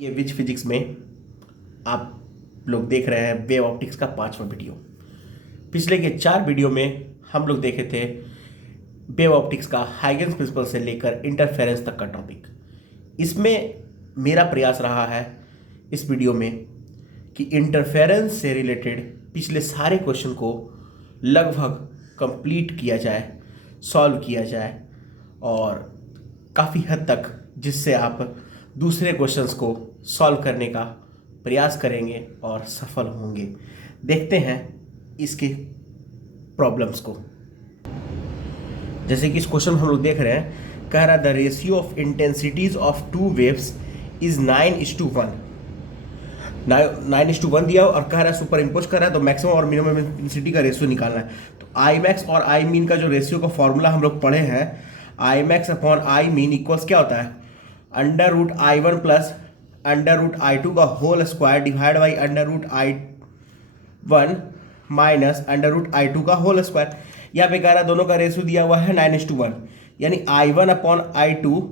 ये विज फिजिक्स में आप लोग देख रहे हैं वेव ऑप्टिक्स का 5वां वीडियो। पिछले के 4 वीडियो में हम लोग देखे थे वेव ऑप्टिक्स का हाइगेंस प्रिंसिपल से लेकर इंटरफेरेंस तक का टॉपिक। इसमें मेरा प्रयास रहा है इस वीडियो में कि इंटरफेरेंस से रिलेटेड पिछले सारे क्वेश्चन को लगभग कंप्लीट किया जाए, सॉल्व किया जाए और काफ़ी हद तक जिससे आप दूसरे क्वेश्चंस को सॉल्व करने का प्रयास करेंगे और सफल होंगे। देखते हैं इसके प्रॉब्लम्स को। जैसे कि इस क्वेश्चन में हम लोग देख रहे हैं, कह रहा the ratio of intensities of two waves is 9:1। 9:1 दिया और कह रहा है सुपर इम्पोज कर रहा है तो मैक्सिमम और मिनिमम इंटेंसिटी का रेशियो निकालना है। तो आई मैक्स और आई मीन का जो रेशियो का फॉर्मूला हम लोग पढ़े हैं, I max upon I mean equals क्या होता है, √I1 प्लस √I2 का whole square divide by √I1 minus √I2 का होल स्क्वायर। यहाँ पे कह रहा दोनों का रेशियो दिया हुआ है 9:1, यानी I1 अपॉन I2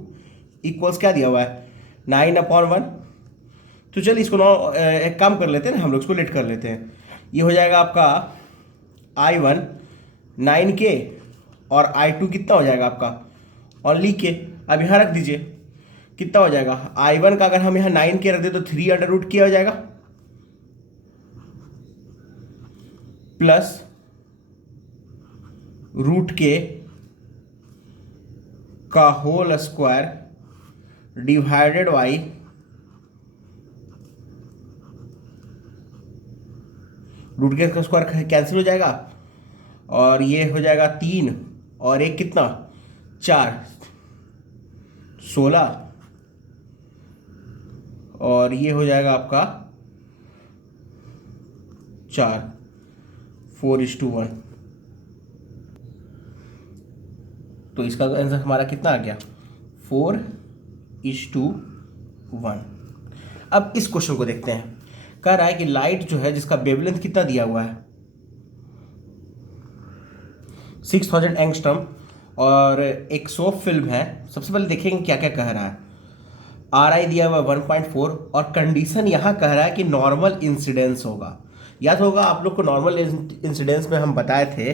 इक्वल्स क्या दिया हुआ है 9/1। तो चलिए इसको एक काम कर लेते हैं ना, हम लोग इसको लेट कर लेते हैं। ये हो जाएगा आपका I1 9K और I2 कितना हो जाएगा आपका ओनली K। अब यहाँ रख दीजिए, कितना हो जाएगा I1 का अगर हम यहाँ 9K रख दे तो 3√K हो जाएगा प्लस √K का whole square divided by √K का स्क्वायर कैंसिल हो जाएगा और ये हो जाएगा 3 और 1 कितना 4, 16 और ये हो जाएगा आपका 4, 4:1। तो इसका आंसर हमारा कितना आ गया 4:1। अब इस क्वेश्चन को देखते हैं। कह रहा है कि लाइट जो है जिसका वेवलेंथ कितना दिया हुआ है 6000 एंगस्ट्रम और एक सोप फिल्म है। सबसे पहले देखेंगे क्या क्या कह रहा है। RI दिया हुआ 1.4 और कंडीशन यहाँ कह रहा है कि नॉर्मल इंसिडेंस होगा। याद होगा आप लोग को नॉर्मल इंसिडेंस में हम बताए थे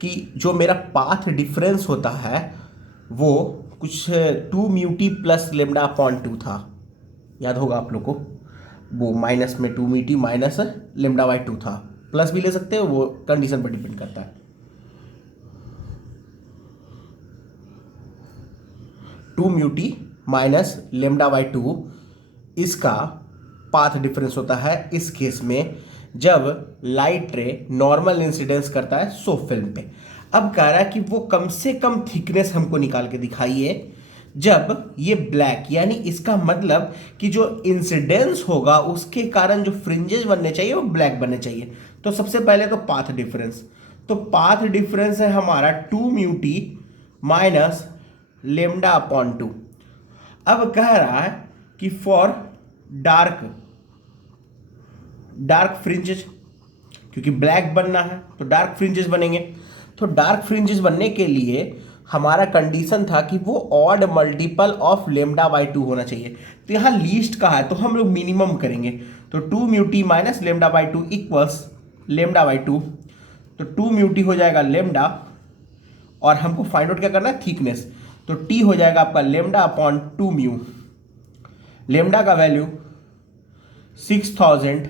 कि जो मेरा पाथ डिफरेंस होता है वो कुछ 2μt प्लस λ/2 था। याद होगा आप लोग को, वो माइनस में 2μt माइनस λ/2 था। प्लस भी ले सकते हो, वो कंडीशन पर डिपेंड करता है। 2μt माइनस λ/2 इसका पाथ डिफरेंस होता है इस केस में जब लाइट रे नॉर्मल इंसिडेंस करता है सोप फिल्म पे। अब कह रहा है कि वो कम से कम थिकनेस हमको निकाल के दिखाइए जब ये ब्लैक, यानी इसका मतलब कि जो इंसिडेंस होगा उसके कारण जो फ्रिंजेस बनने चाहिए वो ब्लैक बनने चाहिए। तो सबसे पहले तो पाथ डिफरेंस, तो पाथ डिफरेंस है हमारा 2μt माइनस λ/2। अब कह रहा है कि फॉर डार्क फ्रिंजेस, क्योंकि ब्लैक बनना है तो डार्क फ्रिंजेस बनेंगे। तो डार्क फ्रिंजेस बनने के लिए हमारा कंडीशन था कि वो ऑड मल्टीपल ऑफ λ/2 होना चाहिए। तो यहाँ लीस्ट का है तो हम लोग मिनिमम करेंगे। तो 2μt माइनस λ/2 इक्वल्स λ/2। तो 2μt हो जाएगा λ और हमको फाइंड आउट क्या करना है थिकनेस। तो t हो जाएगा आपका λ/2μ। लेमडा का value 6000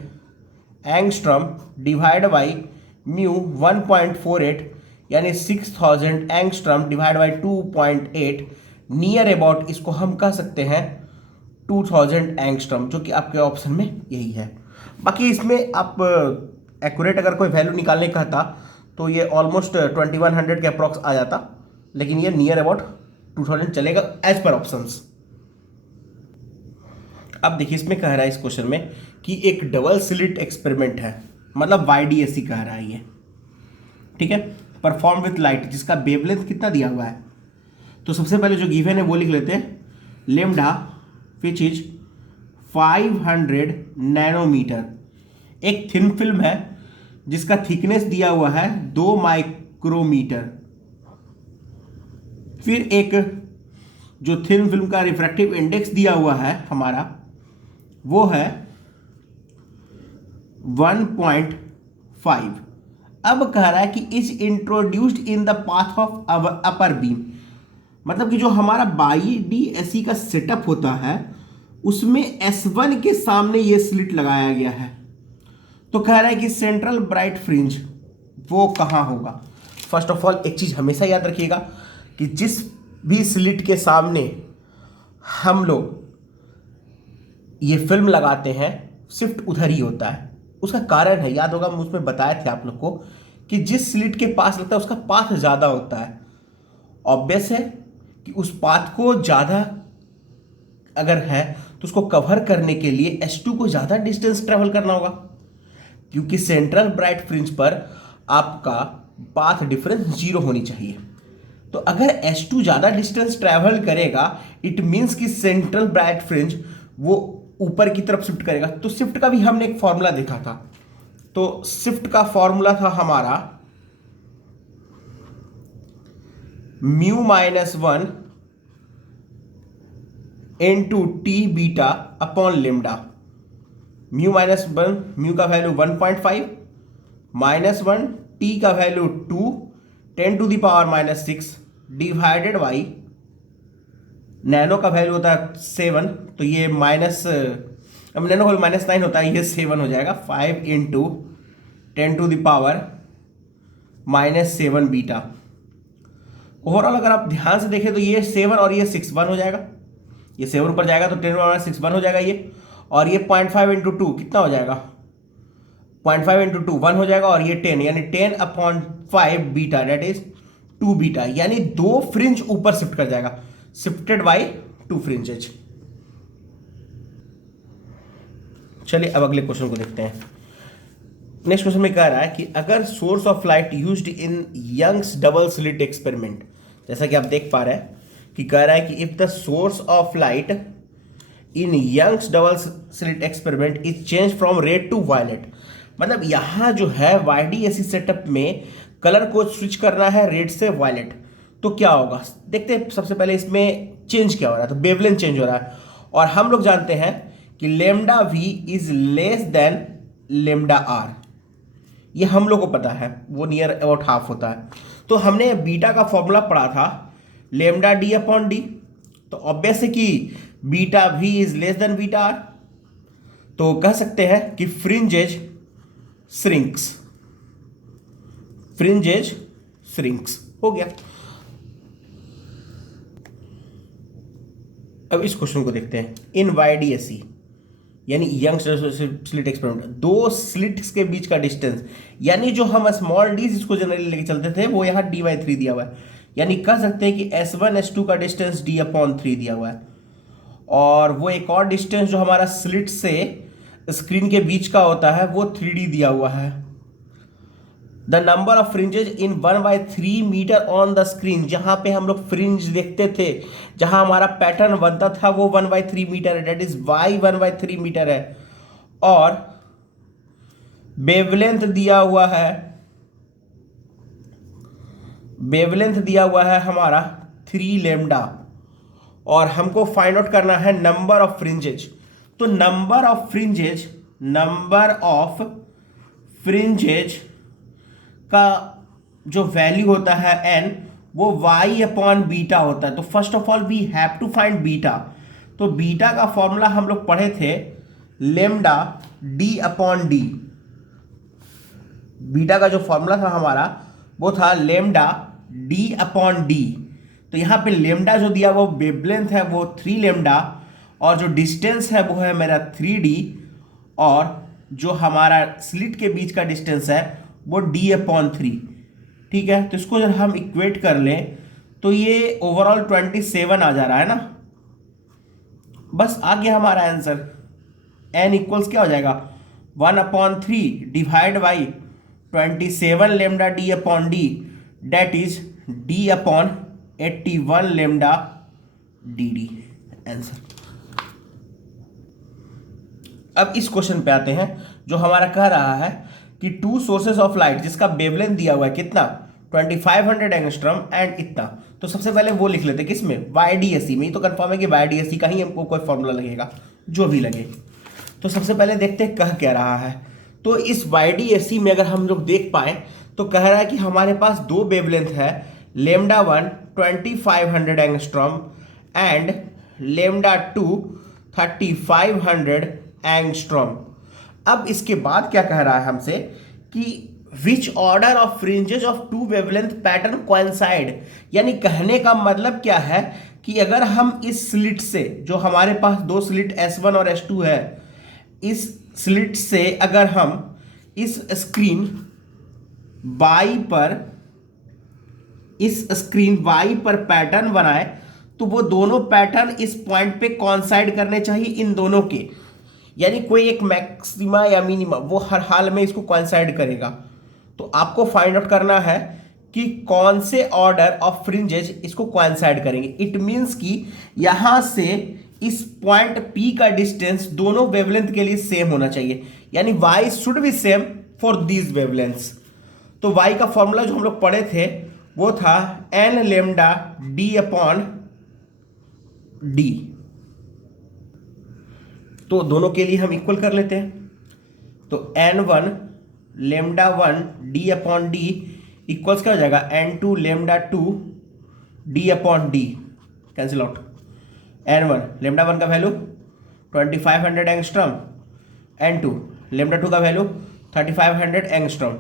angstrom divide by mu 1.48, यानी 6000 angstrom divide by 2.8 near about इसको हम कह सकते हैं 2000 एंगस्ट्रम, जो कि आपके ऑप्शन में यही है। बाकी इसमें आप एक्यूरेट अगर कोई वैल्यू निकालने का था तो ये ऑलमोस्ट 2100 के अप्रॉक्स आ जाता, लेकिन ये नियर अबाउट 2000 चलेगा एज पर ऑप्शंस। अब देखिए इसमें कह रहा है इस क्वेश्चन में कि एक डबल स्लिट एक्सपेरिमेंट है, मतलब YDSC कह रहा है ये, ठीक है, परफॉर्म विथ लाइट, जिसका वेवलेंथ कितना दिया हुआ है। तो सबसे पहले जो गिवन है वो लिख लेते हैं, लेमडा विच इज 500 नैनोमीटर। एक थिन फिल्म है जिसका थिकनेस दिया हुआ है 2 माइक्रोमीटर। फिर एक जो थिन फिल्म का रिफ्रैक्टिव इंडेक्स दिया हुआ है हमारा वो है 1.5। अब कह रहा है कि is introduced in the path of upper beam, मतलब कि जो हमारा YDSE का सेटअप होता है उसमें S1 के सामने ये स्लिट लगाया गया है। तो कह रहा है कि सेंट्रल ब्राइट फ्रिंज वो कहाँ होगा। फर्स्ट ऑफ ऑल एक चीज़ हमेशा याद रखिएगा कि जिस भी स्लिट के सामने हम लोग ये फिल्म लगाते हैं शिफ्ट उधर ही होता है। उसका कारण है, याद होगा उसमें बताए थे आप लोग को कि जिस स्लिट के पास लगता है उसका पाथ ज़्यादा होता है। ऑब्वियस है कि उस पाथ को ज़्यादा अगर है तो उसको कवर करने के लिए S2 को ज़्यादा डिस्टेंस ट्रेवल करना होगा, क्योंकि सेंट्रल ब्राइट फ्रिंज पर आपका पाथ डिफरेंस 0 होनी चाहिए। तो अगर S2 ज़्यादा डिस्टेंस ट्रैवल करेगा इट मीन्स कि सेंट्रल ब्राइट फ्रिंज वो ऊपर की तरफ शिफ्ट करेगा। तो शिफ्ट का भी हमने एक फॉर्मूला देखा था, तो शिफ्ट का फॉर्मूला था हमारा μ-1 into T beta upon lambda. μ-1 mu का वैल्यू 1.5 -1 टी का वैल्यू 2 10⁻⁻6 डिवाइडेड बाई नैनो का वैल्यू होता है 7, तो ये अब नैनो का -9 होता है, ये 7 हो जाएगा 5 इंटू 10⁻⁻7 बीटा। ओवरऑल अगर आप ध्यान से देखें तो ये 7 और ये 6 1 हो जाएगा, ये 7 ऊपर जाएगा तो 10⁻6 1 हो जाएगा ये, और ये 0.5 इंटू 2 कितना हो जाएगा 0.5 इंटू 2 1 हो जाएगा, और ये 10 यानी 10/5 बीटा डेट इज 2 बीटा, यानी 2 फ्रिंज ऊपर शिफ्ट कर जाएगा, शिफ्टेड बाई 2 फ्रिंजेज। चलिए अब अगले क्वेश्चन को देखते हैं। नेक्स्ट क्वेश्चन में कह रहा है कि अगर source of light used in Young's double slit experiment, जैसा कि आप देख पा रहे हैं कि कह रहा है कि if the source of light in Young's double slit experiment is change from red to violet, मतलब यहाँ जो है YDSE सेटअप में कलर को स्विच करना है रेड से वायलेट, तो क्या होगा देखते हैं। सबसे पहले इसमें चेंज क्या हो रहा है, तो वेवलेंथ चेंज हो रहा है, और हम लोग जानते हैं कि lambda V is less than lambda R, ये हम लोग को पता है, वो नियर अबाउट हाफ होता है। तो हमने बीटा का फॉर्मूला पढ़ा था लेमडा D अपॉन D, तो ऑब्वियस है कि beta V is less than beta R, तो कह सकते हैं कि फ्रिंजेज श्रिंक्स हो गया। अब इस क्वेश्चन को देखते हैं। इन YDSE यानी यंग स्लिट एक्सपेरिमेंट, दो स्लिट्स के बीच का डिस्टेंस, यानी जो हम स्मॉल डी जिसको जनरली लेके चलते थे वो यहाँ D/3 दिया हुआ है, यानी कह सकते हैं कि S1 S2 का डिस्टेंस D/3 दिया हुआ है, और वो एक और डिस्टेंस जो हमारा स्लिट से स्क्रीन के बीच का होता है वो 3D दिया हुआ है। The number of fringes in 1/3 metre on the screen, जहां पे हम लोग फ्रिंज देखते थे, जहां हमारा पैटर्न बनता था वो 1/3 मीटर है, डेट इज y 1/3 मीटर है, और वेवलेंथ दिया हुआ है हमारा 3 लेमडा, और हमको फाइंड आउट करना है नंबर ऑफ फ्रिंजेज। तो नंबर ऑफ फ्रिंजेज का जो वैल्यू होता है n, वो y अपॉन बीटा होता है। तो first of all we have to find beta, तो बीटा का फॉर्मूला हम लोग पढ़े थे लेमडा D/D। बीटा का जो फॉर्मूला था हमारा वो था लेमडा D/D। तो यहाँ पे लेमडा जो दिया वो वेवलेंथ है वो 3 लेमडा, और जो डिस्टेंस है वो है मेरा 3D, और जो हमारा स्लिट के बीच का डिस्टेंस है वो D/3। ठीक है, तो इसको जब हम इक्वेट कर लें तो ये ओवरऑल 27 आ जा रहा है ना। बस आ गया हमारा आंसर। n इक्वल्स क्या हो जाएगा 1/3 divide by 27 lambda D/D, that is D/81 lambda DD answer. अब इस क्वेश्चन पे आते हैं जो हमारा कह रहा है कि 2 सोर्सेस ऑफ लाइट जिसका वेवलेंथ दिया हुआ है कितना 2500 एंगस्ट्रॉम एंड इतना। तो सबसे पहले वो लिख लेते हैं किसमें YDSE में, ही तो कंफर्म है कि YDSE का ही हमको कोई फॉर्मूला लगेगा, जो भी लगे। तो सबसे पहले देखते हैं कह क्या रहा है। तो इस YDAC में अगर हम लोग देख पाए तो कह रहा है कि हमारे पास दो वेवलेंथ है, lambda 1 2500 angstrom and lambda 2 3500 angstrom. अब इसके बाद क्या कह रहा है हमसे कि which order of fringes of two wavelength pattern coincide. यानी कहने का मतलब क्या है कि अगर हम इस स्लिट से, जो हमारे पास दो स्लिट S1 और S2 है, इस स्लिट से अगर हम इस स्क्रीन Y पर पैटर्न बनाए तो वो दोनों पैटर्न इस पॉइंट पे कॉन्साइड करने चाहिए इन दोनों के। यानी कोई एक मैक्सिमा या मिनिमा वो हर हाल में इसको कॉन्साइड करेगा। तो आपको फाइंड आउट करना है कि कौन से ऑर्डर ऑफ फ्रिंजेज इसको कॉन्साइड करेंगे। इट मींस कि यहां से इस पॉइंट P का डिस्टेंस दोनों वेवलेंथ के लिए सेम होना चाहिए, यानी Y should be same for these wavelengths. तो Y का फॉर्मूला जो हम लोग पढ़े थे वो था n lambda d upon d। तो दोनों के लिए हम इक्वल कर लेते हैं। तो n1 lambda 1 d upon d equals क्या हो जाएगा, n2 lambda 2 d upon d। Cancel out. n1 lambda 1 का वैल्यू 2500 एंगस्ट्रॉम, n2 लेमडा 2 का वैल्यू 3500 एंगस्ट्रॉम।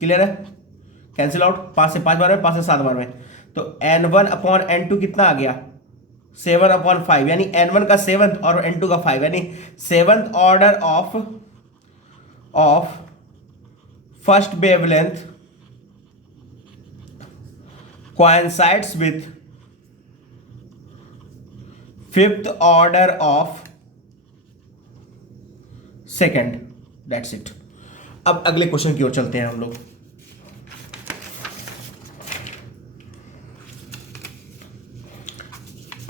क्लियर है? Cancel out. 5 से 5 बार में, 5 से 7 बार में। तो n1 अपॉन n2 कितना आ गया, 7 अपॉन 5, यानी n1 का 7 और n2 का 5, यानी 7th order of first wavelength coincides with 5th order of second। That's it। अब अगले क्वेश्चन की ओर चलते हैं हम लोग।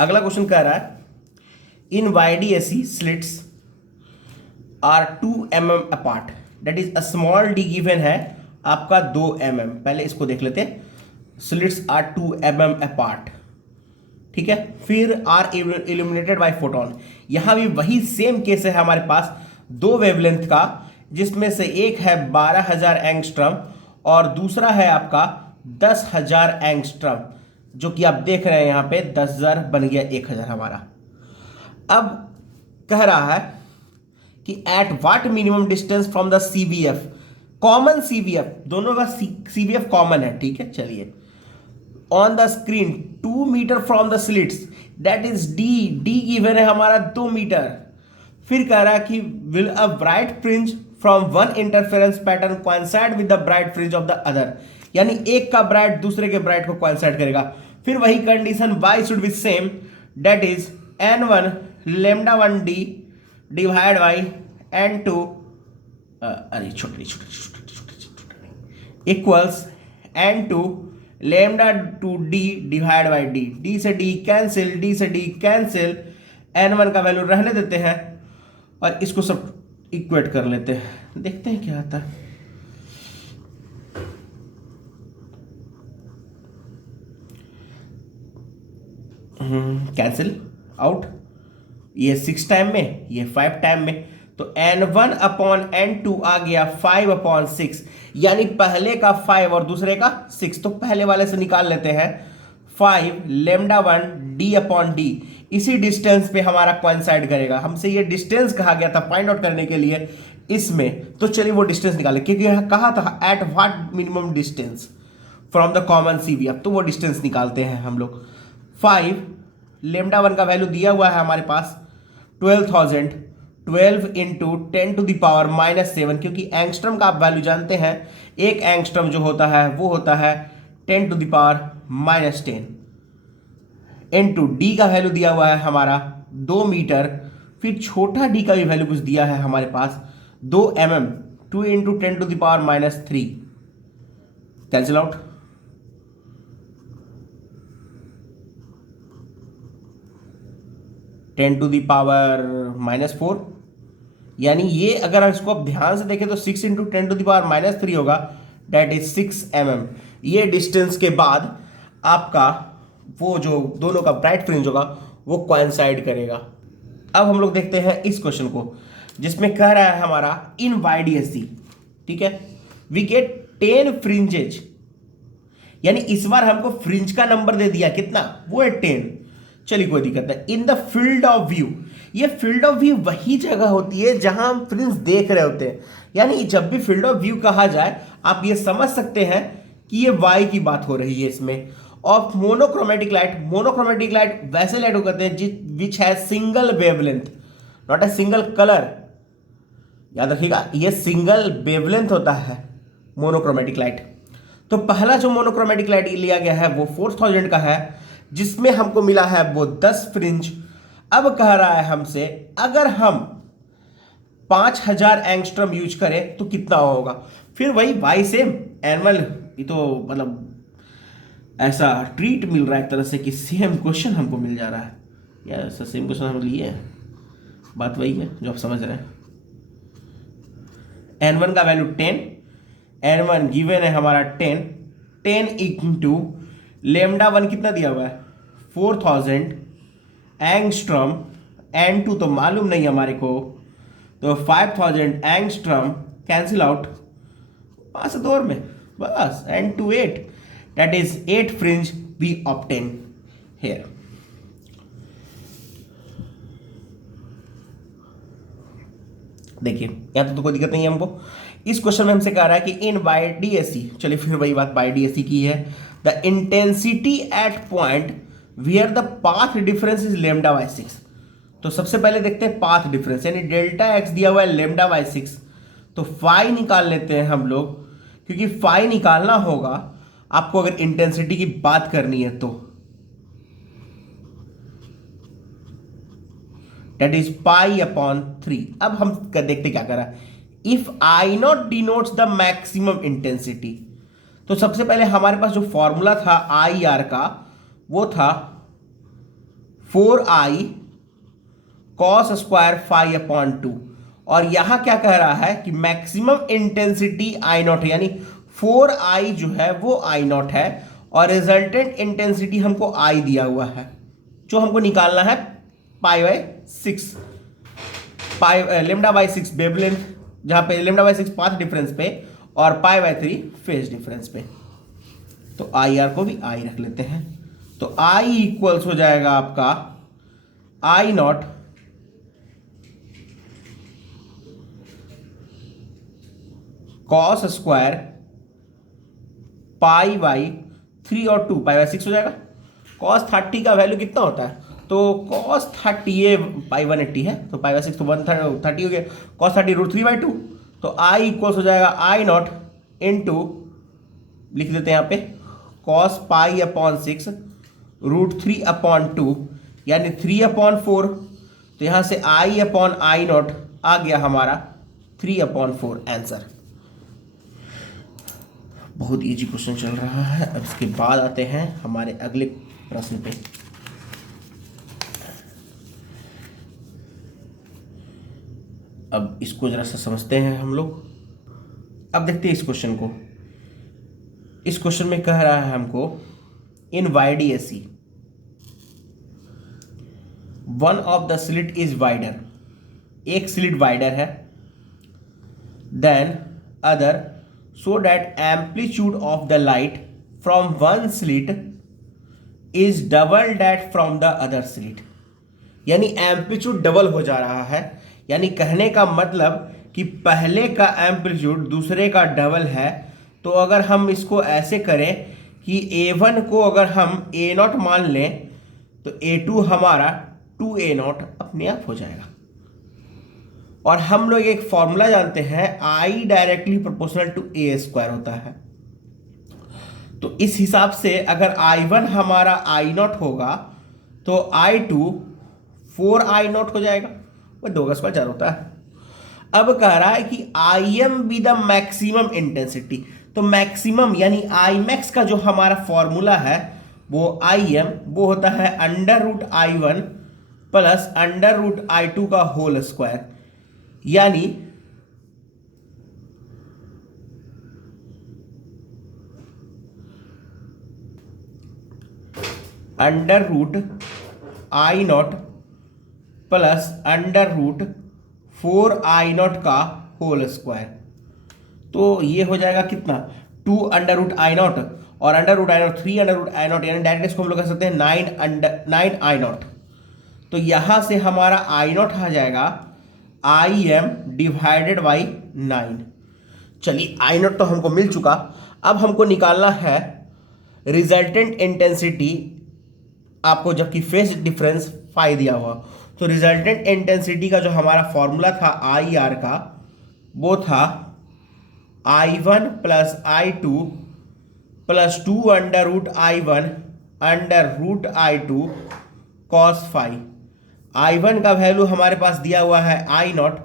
अगला क्वेश्चन कह रहा है इन YDAC slits are 2 mm apart, that is a small d given है आपका 2 mm। पहले इसको देख लेते हैं। स्लिट्स आर 2 mm अपार्ट, ठीक है। फिर आर इल्यूमिनेटेड बाय फोटोन। यहां भी वही सेम केस है हमारे पास दो वेवलेंथ का, जिसमें से एक है 12000 एंगस्ट्रम और दूसरा है आपका 10000 एंगस्ट्रम, जो कि आप देख रहे हैं यहां पे 10000 बन गया 1000 हमारा। अब कह रहा है कि at what minimum distance from the CVF, common CVF, दोनों का CVF कॉमन है, ठीक है। चलिए, on the screen 2 metre from the slits, that is D given है हमारा 2 मीटर। फिर कह रहा है कि will a bright fringe from one interference pattern coincide with the bright fringe of the other, यानी एक का ब्राइट दूसरे के ब्राइट को कोइंसाइड करेगा। फिर वही condition Y should be same, that is n1 lambda 1d divide by n2 अरे छोटे equals n2 lambda 2d divide by d। d से d कैंसिल, d से d कैंसिल, n1 का वैल्यू रहने देते हैं और इसको सब इक्वेट कर लेते हैं, देखते हैं क्या आता है। कैंसिल आउट, ये 6 टाइम में, ये 5 टाइम में, तो n1 अपॉन n2 आ गया 5 अपॉन 6, यानी पहले का 5 और दूसरे का 6। तो पहले वाले से निकाल लेते हैं 5 लेमडा 1 d अपॉन d, इसी डिस्टेंस पे हमारा कोइंसाइड करेगा। हमसे ये डिस्टेंस कहा गया था फाइंड आउट करने के लिए इसमें, तो चलिए वो डिस्टेंस निकालें, क्योंकि यहाँ कहा था eight what minimum distance from the common CVF, तो वो डिस्टेंस निकालते हैं हम लोग। 5 लेमडा 1 का वैल्यू दिया हुआ है हमारे पास 12000, 12 इंटू 10 टू द पावर -7, क्योंकि एंगस्ट्रम का आप वैल्यू जानते हैं, एक एंगस्ट्रम जो होता है वो होता है 10 to the power -10, into D का वैल्यू दिया हुआ है हमारा 2 मीटर। फिर छोटा डी का भी वैल्यू कुछ दिया है हमारे पास 2 mm, 2 into 10 to the power -3, cancel out. Ten to the power -4, यानी ये अगर इसको आप ध्यान से देखें तो 6 इंटू 10 टू दी पावर -3 होगा, डेट इज 6 mm। ये डिस्टेंस के बाद आपका वो जो दोनों का ब्राइट फ्रिंज होगा वो कोइंसाइड करेगा। अब हम लोग देखते हैं इस क्वेश्चन को जिसमें कह रहा है हमारा इन YDSC, ठीक है, वी गेट 10 फ्रिंजेज, यानी इस बार हमको फ्रिंज का नंबर दे दिया, कितना, वो है 10। चलिए कोई दिक्कत नहीं। In the field of view, ये फील्ड ऑफ व्यू वही जगह होती है जहां हम फ्रिंज देख रहे होते हैं, यानी जब भी फील्ड ऑफ व्यू कहा जाए आप ये समझ सकते हैं कि ये वाई की बात हो रही है इसमें। Of monochromatic light, monochromatic light वैसे लाइट को कहते हैं which has single wavelength, not a single colour, याद रखिएगा ये सिंगल वेवलेंथ होता है मोनोक्रोमेटिक लाइट। तो पहला जो मोनोक्रोमेटिक लाइट लिया गया है वो 4000 का है, जिसमें हमको मिला है वो 10 फ्रिंज। अब कह रहा है हमसे अगर हम 5000 एंगस्ट्रम यूज करें तो कितना होगा। फिर वही वाई सेम एनुअल, ये तो मतलब ऐसा ट्रीट मिल रहा है एक तरह से कि सेम क्वेश्चन हमको मिल जा रहा है यार, ऐसा सेम क्वेश्चन हम लिए हैं, बात वही है जो आप समझ रहे हैं। N1 का वैल्यू 10, N1 गिवन है हमारा 10 इंटू लेमडा 1 कितना दिया हुआ है 4000 एंगस्ट्रम, N2 तो मालूम नहीं हमारे को, तो 5000 एंगस्ट्रम कैंसिल आउट 5 से 2 में बस, N2 8, that is 8 fringe we obtain here। देखिए यहाँ तो कोई दिक्कत नहीं है हमको। इस क्वेश्चन में हमसे कह रहा है कि इन YDSC, चलिए फिर वही बात YDSC की है, the intensity at point where the path difference is lambda by 6। तो सबसे पहले देखते हैं पाथ डिफरेंस, यानी डेल्टा एक्स दिया हुआ है लेमडा बाई 6, तो फाई निकाल लेते हैं हम लोग, क्योंकि फाई निकालना होगा आपको अगर इंटेंसिटी की बात करनी है तो। That is pi upon 3। अब हम देखते क्या करा, if I not denotes the maximum intensity, तो सबसे पहले हमारे पास जो फॉर्मूला था आई आर का वो था 4i cos square phi upon 2, और यहां क्या कह रहा है कि मैक्सिमम इंटेंसिटी आई नॉट है, यानी 4i जो है वो आई नॉट है, और रिजल्टेंट इंटेंसिटी हमको आई दिया हुआ है, जो हमको निकालना है pi by 6, pi lambda by 6 wavelength, जहां पे लेमडा बाई 6 पाथ डिफरेंस पे और पाई बाई 3 फेज डिफरेंस पे। तो आई आर को भी आई रख लेते हैं, तो आई इक्वल्स हो जाएगा आपका I naught cos square pi by 3 और 2 पाई बाई 6 हो जाएगा। कॉस 30 का वैल्यू कितना होता है, तो कॉस 30 ये पाई 180 है, तो पाई बाई 6 तो 130 हो गया, कॉस 30 √3/2, तो आई इक्वल्स हो जाएगा आई नॉट इंटू, लिख देते हैं यहाँ पे कॉस पाई अपॉन 6 √3/2, यानी 3/4, तो यहाँ से आई अपॉन आई नॉट आ गया हमारा 3/4 आंसर। बहुत इजी क्वेश्चन चल रहा है। अब इसके बाद आते हैं हमारे अगले प्रश्न पे। अब इसको जरा सा समझते हैं हम लोग। अब देखते हैं इस क्वेश्चन को। इस क्वेश्चन में कह रहा है हमको in YDSC one of the slit is wider, एक स्लिट वाइडर है than other, so that amplitude of the light from one slit is double that from the other slit, यानी एम्पलीट्यूड डबल हो जा रहा है, यानी कहने का मतलब कि पहले का एम्पलीट्यूड दूसरे का डबल है। तो अगर हम इसको ऐसे करें कि A1 को अगर हम A0 मान लें तो A2 हमारा 2A0 अपने आप हो जाएगा। और हम लोग एक फॉर्मूला जानते हैं I directly proportional to A² होता है, तो इस हिसाब से अगर I1 हमारा I0 होगा तो I2 4I0 हो जाएगा, वो 2 का स्क्वायर 4 होता है। अब कह रहा है कि IM be the maximum intensity, तो मैक्सिमम यानी Imax का जो हमारा फॉर्मूला है वो IM वो होता है √I1 प्लस √I2 का होल स्क्वायर, यानी √I0 प्लस 4i0 का होल स्क्वायर। तो ये हो जाएगा कितना, 2√i0 और √i0 3√i0, यानी डायरेक्ट इसको हम लोग कह सकते हैं 9i0। तो यहां से हमारा i0 आ जाएगा im डिवाइडेड बाई 9। चलिए i0 तो हमको मिल चुका। अब हमको निकालना है रिजल्टेंट इंटेंसिटी, आपको जबकि फेज डिफरेंस फाई दिया हुआ। तो रिजल्टेंट इंटेंसिटी का जो हमारा फॉर्मूला था आई आर का, वो था I1 plus I2 plus 2√I1 √I2 cos phi. I1 का वैल्यू हमारे पास दिया हुआ है I0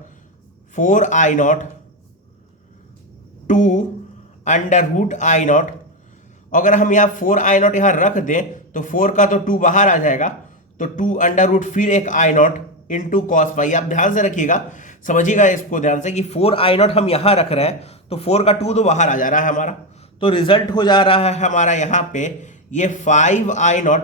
4I0 2√I0। अगर हम यहाँ 4I0 यहाँ रख दें तो 4 का तो 2 बाहर आ जाएगा, तो 2 फिर एक I0 इंटू कॉस फाई। आप ध्यान से रखिएगा, समझिएगा इसको ध्यान से कि 4I0 हम यहाँ रख रहे हैं तो 4 का 2 तो बाहर आ जा रहा है हमारा, तो रिजल्ट हो जा रहा है हमारा यहाँ पे ये 5I0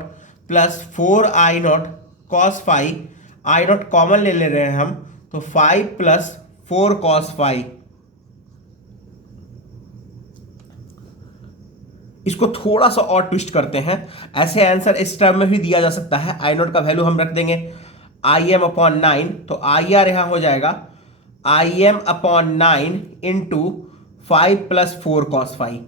plus 4I0 cos phi. I0 common ले रहे हैं हम, तो 5 प्लस 4 कॉस फाई। इसको थोड़ा सा और ट्विस्ट करते हैं, ऐसे आंसर इस टर्म में भी दिया जा सकता है। I0 का वैल्यू हम रख देंगे Im/9, तो IR यहाँ हो जाएगा Im/9 into 5 plus 4 cos phi.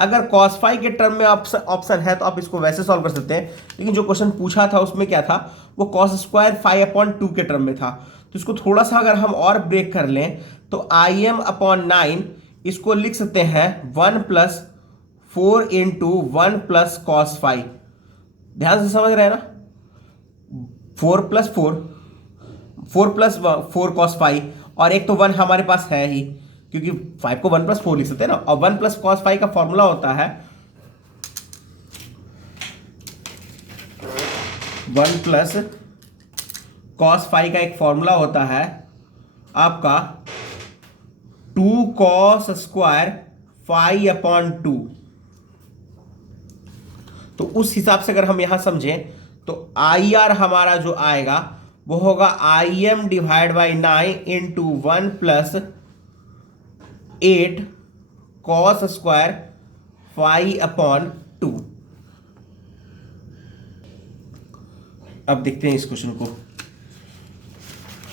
अगर कॉस फाई के टर्म में ऑप्शन है तो आप इसको वैसे सॉल्व कर सकते हैं, लेकिन जो क्वेश्चन पूछा था उसमें क्या था, वो कॉस स्क्वायर 5/2 के टर्म में था। तो इसको थोड़ा सा अगर हम और ब्रेक कर लें तो Im/9 इसको लिख सकते हैं 1 plus 4 into 1 plus cos phi. ध्यान से समझ रहे हैं ना, 4 प्लस 4 कॉस फाई, और एक तो 1 हमारे पास है ही, क्योंकि 5 को 1 प्लस 4 लिख सकते हैं ना। और 1 प्लस कॉस फाई का फॉर्मूला होता है 1 प्लस कॉस फाई का एक फॉर्मूला होता है आपका 2 कॉस स्क्वायर 5/2। तो उस हिसाब से अगर हम यहां समझें तो आई आर हमारा जो आएगा वो होगा Im divide by 9 into 1 plus 8 cos square 5/2। अब देखते हैं इस क्वेश्चन को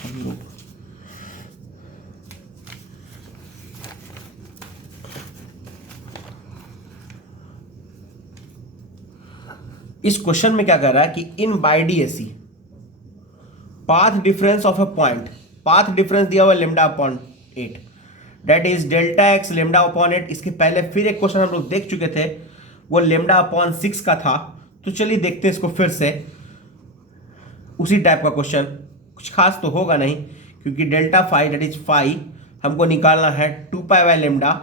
हम लोग। इस क्वेश्चन में क्या कर रहा है कि in YDSE path difference of a point, path difference दिया हुआ λ/8, डेट इज डेल्टा एक्स λ/8। इसके पहले फिर एक क्वेश्चन हम लोग देख चुके थे, वो λ/6 का था। तो चलिए देखते हैं इसको फिर से, उसी टाइप का क्वेश्चन, कुछ खास तो होगा नहीं, क्योंकि delta phi that is phi हमको निकालना है 2π/λ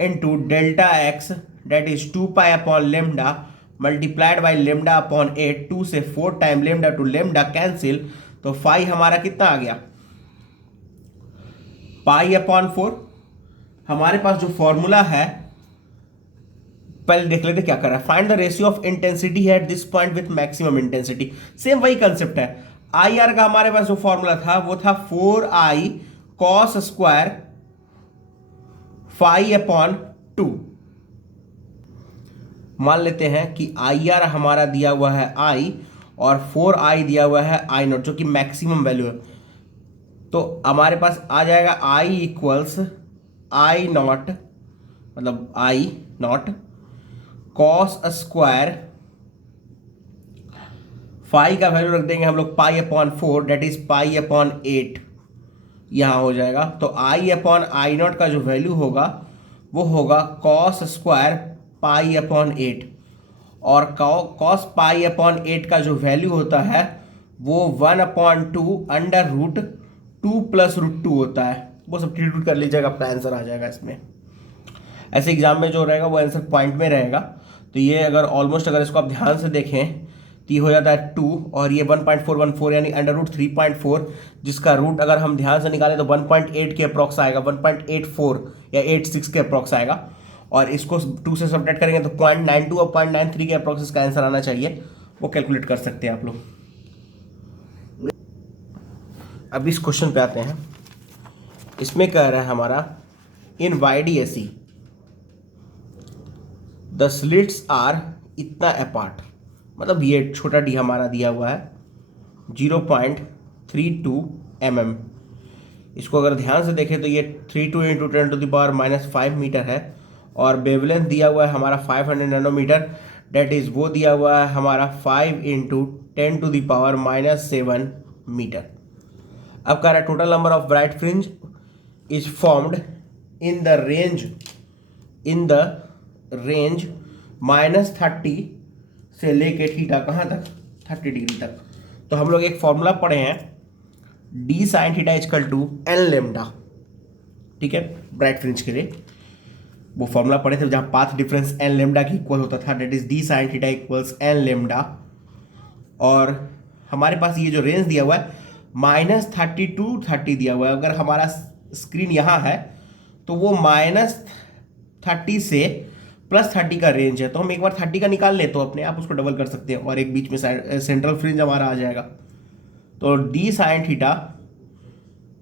into delta x that is 2π/λ multiplied by λ/8। 2 से 4 टाइम λ टू λ कैंसिल, तो फाई हमारा कितना आ गया, π/4। हमारे पास जो फॉर्मूला है, पहले देख लेते क्या कर रहा है, find the ratio of intensity at this point with maximum intensity. Same वही कंसेप्ट है। आई आर का हमारे पास जो फॉर्मूला था वो था 4i कॉस स्क्वायर 5/2। मान लेते हैं कि आई आर हमारा दिया हुआ है i और 4i दिया हुआ है I0 जो कि मैक्सिमम वैल्यू है। तो हमारे पास आ जाएगा i इक्वल्स I0 मतलब I0 कॉस स्क्वायर फाई का वैल्यू रख देंगे हम लोग π/4, डेट इज π/8 यहाँ हो जाएगा। तो I/I0 का जो वैल्यू होगा वो होगा कॉस स्क्वायर π/8, और कॉस π/8 का जो वैल्यू होता है वो 1/2 √2 प्लस √2 होता है। वो सब्स्टिट्यूट कर लीजिएगा, अपना आंसर आ जाएगा इसमें। ऐसे एग्जाम में जो रहेगा वो आंसर पॉइंट में रहेगा। तो ये अगर ऑलमोस्ट अगर इसको आप ध्यान से देखें तो ये हो जाता है 2, और ये 1.414 यानी √3.4, जिसका रूट अगर हम ध्यान से निकालें तो 1.8 के अप्रॉक्स आएगा, 1.84 या 86 के अप्रॉक्स आएगा। और इसको 2 से सब्ट्रैक्ट करेंगे तो 0.92 और 0.93 के अप्रॉक्स इसका आंसर आना चाहिए, वो कैलकुलेट कर सकते हैं आप लोग। अब इस क्वेश्चन पे आते हैं। इसमें कह रहा है हमारा इन YDAC द स्लिट्स आर इतना अपार्ट, मतलब ये छोटा डी हमारा दिया हुआ है 0.32 mm। इसको अगर ध्यान से देखें तो ये 32 इंटू 10⁻⁻5 मीटर है, और वेवलेंथ दिया हुआ है हमारा 500 नैनोमीटर, डेट इज वो दिया हुआ है हमारा 5 इंटू 10⁻⁻7 मीटर। अब कह रहा है total number of bright fringe is formed in the range -30 से लेके थीटा कहाँ तक 30 डिग्री तक। तो हम लोग एक फॉर्मूला पढ़े हैं d sin theta equal to n lambda, ठीक है, ब्राइट फ्रिंज के लिए वो फॉर्मूला पढ़े थे जहाँ पाथ डिफरेंस n लेमडा की इक्वल होता था, that is d sin theta equals n lambda. और हमारे पास ये जो रेंज दिया हुआ है -30 to 30 दिया हुआ है। अगर हमारा स्क्रीन यहाँ है तो वो -30 से +30 का रेंज है, तो हम एक बार 30 का निकाल ले तो अपने आप उसको डबल कर सकते हैं और एक बीच में सेंट्रल फ्रिंज हमारा आ जाएगा। तो d sin थीटा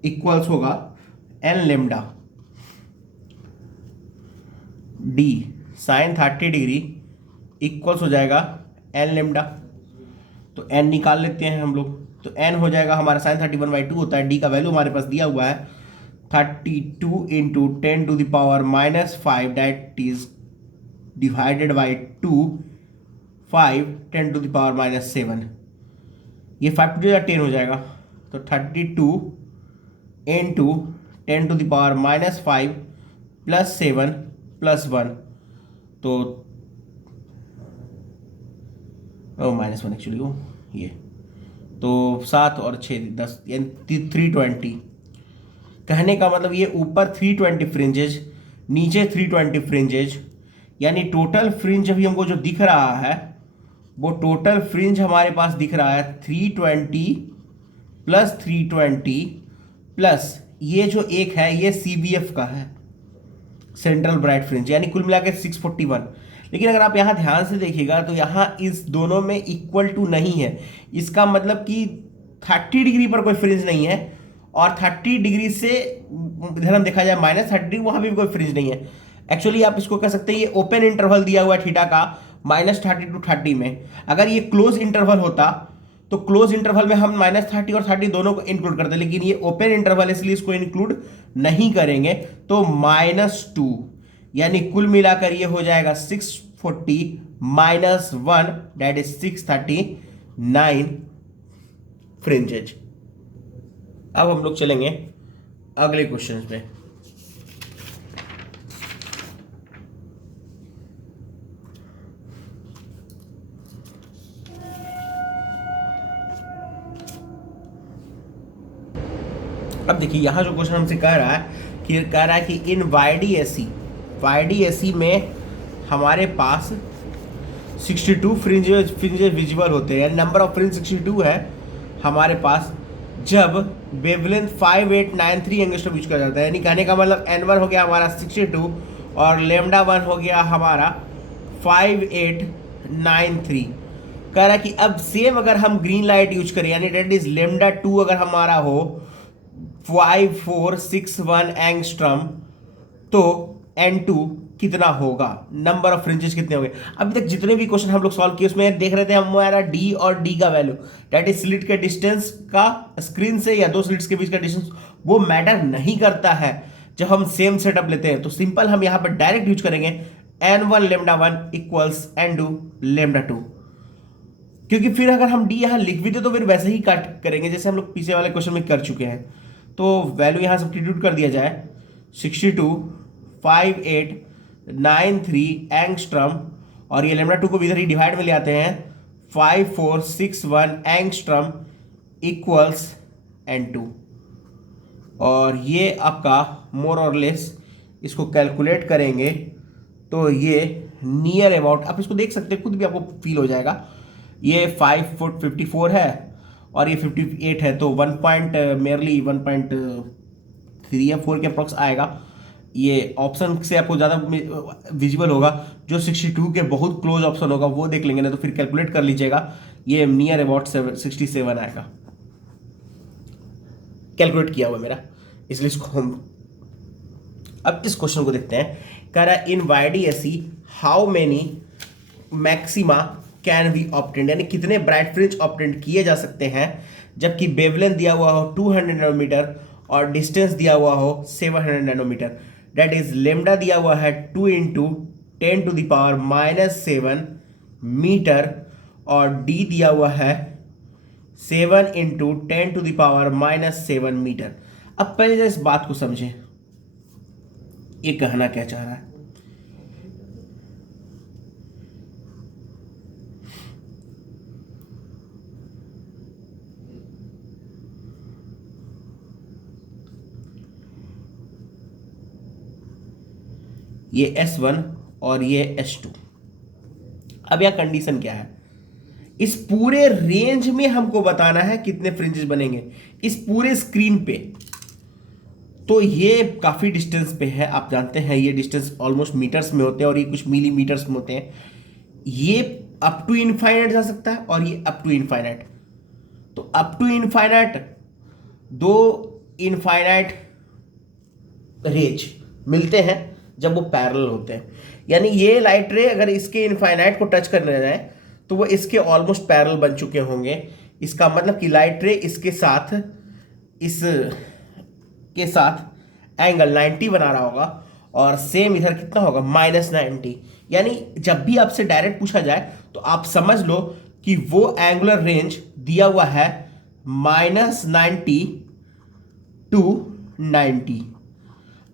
इक्वल्स होगा n lambda, d sin 30 degree equals हो जाएगा n लेमडा। तो n निकाल लेते हैं हम लोग, तो n हो जाएगा हमारा sin 31/2 होता है, d का वैल्यू हमारे पास दिया हुआ है 32 into 10⁻⁻5 that is divided by 2 5 10⁻⁻7। ये 5 टू 10 हो जाएगा, तो 32 इंटू 10⁻⁻5 प्लस 7 प्लस 1, तो -1 एक्चुअली वो ये, तो 7 और 6 10 यानी 320। कहने का मतलब ये ऊपर 320 फ्रिंजेज, नीचे 320 फ्रिंजेज, यानी टोटल फ्रिंज अभी हमको जो दिख रहा है वो टोटल फ्रिंज हमारे पास दिख रहा है 320 प्लस 320 प्लस ये जो एक है ये CBF का है, सेंट्रल ब्राइट फ्रिंज, यानी कुल मिला के 641। लेकिन अगर आप यहाँ ध्यान से देखिएगा तो यहाँ इस दोनों में इक्वल टू नहीं है, इसका मतलब कि 30 डिग्री पर कोई फ्रिंज नहीं है, और 30 डिग्री से इधर हम देखा जाए -30 वहाँ भी कोई फ्रिंज नहीं है। एक्चुअली आप इसको कह सकते हैं ये ओपन इंटरवल दिया हुआ है थीटा का -30 to 30 में। अगर ये क्लोज इंटरवल होता तो क्लोज इंटरवल में हम -30 और 30 दोनों को इंक्लूड करते, लेकिन ये ओपन इंटरवल है इसलिए इसको इंक्लूड नहीं करेंगे, तो -2, यानी कुल मिलाकर ये हो जाएगा 640 -1 डेट इज 639 फ्रिंजेज। अब हम लोग चलेंगे अगले क्वेश्चन पे। अब देखिए यहाँ जो क्वेश्चन हमसे कह रहा है कि इन YDAC में हमारे पास 62 फ्रिंजेस विजिबल होते हैं, नंबर ऑफ फ्रिंज 62 है हमारे पास जब वेवलेंथ 5893 एंगस्ट्रॉम यूज किया जाता है। यानी कहने का मतलब n1 हो गया हमारा 62 और लेमडा 1 हो गया हमारा 5893। कह रहा है कि अब सेम अगर हम ग्रीन लाइट यूज करें, यानी डेट इज लेमडा 2 अगर हमारा हो 5461 एंगस्ट्रॉम, तो n2 कितना होगा, नंबर ऑफ फ्रिंजेस कितने होंगे। अभी तक जितने भी क्वेश्चन हम लोग सॉल्व किए उसमें देख रहे थे हमारा d और d का वैल्यू, दैट इज स्लिट के डिस्टेंस का स्क्रीन से या दो स्लिट्स के बीच का डिस्टेंस, वो मैटर नहीं करता है जब हम सेम सेटअप लेते हैं। तो सिंपल हम यहाँ पर डायरेक्ट यूज करेंगे n1 lambda 1 equals n2 lambda 2, क्योंकि फिर अगर हम d यहाँ लिख भी दे तो फिर वैसे ही कट करेंगे जैसे हम लोग पीछे वाले क्वेश्चन में कर चुके हैं। तो वैल्यू यहाँ सब्स्टिट्यूट कर दिया जाए 62 5893 एंगस्ट्रॉम, और ये लेमडा 2 को भी इधर ही डिवाइड में ले आते हैं 5461 एंगस्ट्रॉम इक्वल्स n2, और ये आपका मोर और लेस इसको कैलकुलेट करेंगे तो ये नियर अबाउट, आप इसको देख सकते हैं खुद भी आपको फील हो जाएगा, ये 5 फुट 54 है और ये 58 है, तो 1.3 या 4 के अप्रॉक्स आएगा। ये ऑप्शन से आपको ज़्यादा विजिबल होगा, जो 62 के बहुत क्लोज ऑप्शन होगा वो देख लेंगे ना, तो फिर कैलकुलेट कर लीजिएगा, ये नियर अबाउट 67 आएगा। कैलकुलेट किया हुआ मेरा इसलिए इसको हम अब इस क्वेश्चन को देखते हैं। कह रहा है इन YDSE how many maxima can be obtained, यानी कितने ब्राइट फ्रिंज ऑब्टेन्ड किए जा सकते हैं जबकि वेवलेंथ दिया हुआ हो 200 नैनोमीटर और डिस्टेंस दिया हुआ हो 700 नैनोमीटर। दैट इज लेमडा दिया हुआ है 2 इंटू 10⁻⁻7 मीटर और डी दिया हुआ है 7 इंटू 10⁻⁻7 मीटर। अब पहले जरा इस बात को समझें, ये कहना क्या चाह रहा है। ये S1 और ये S2। अब यह कंडीशन क्या है, इस पूरे रेंज में हमको बताना है कितने फ्रिंजेस बनेंगे इस पूरे स्क्रीन पे। तो ये काफी डिस्टेंस पे है, आप जानते हैं ये डिस्टेंस ऑलमोस्ट मीटर्स में होते हैं और ये कुछ मिलीमीटर्स में होते हैं। ये अप टू इनफाइनाइट जा सकता है और ये अप टू इनफाइनाइट। तो अप टू इनफाइनाइट, दो इनफाइनाइट रेज मिलते हैं जब वो पैरेलल होते हैं, यानी ये लाइट रे अगर इसके इनफाइनाइट को टच करने जाए तो वो इसके ऑलमोस्ट पैरेलल बन चुके होंगे। इसका मतलब कि लाइट रे इसके साथ एंगल 90 बना रहा होगा और सेम इधर कितना होगा -90। यानी जब भी आपसे डायरेक्ट पूछा जाए तो आप समझ लो कि वो एंगुलर रेंज दिया हुआ है -90 टू 90।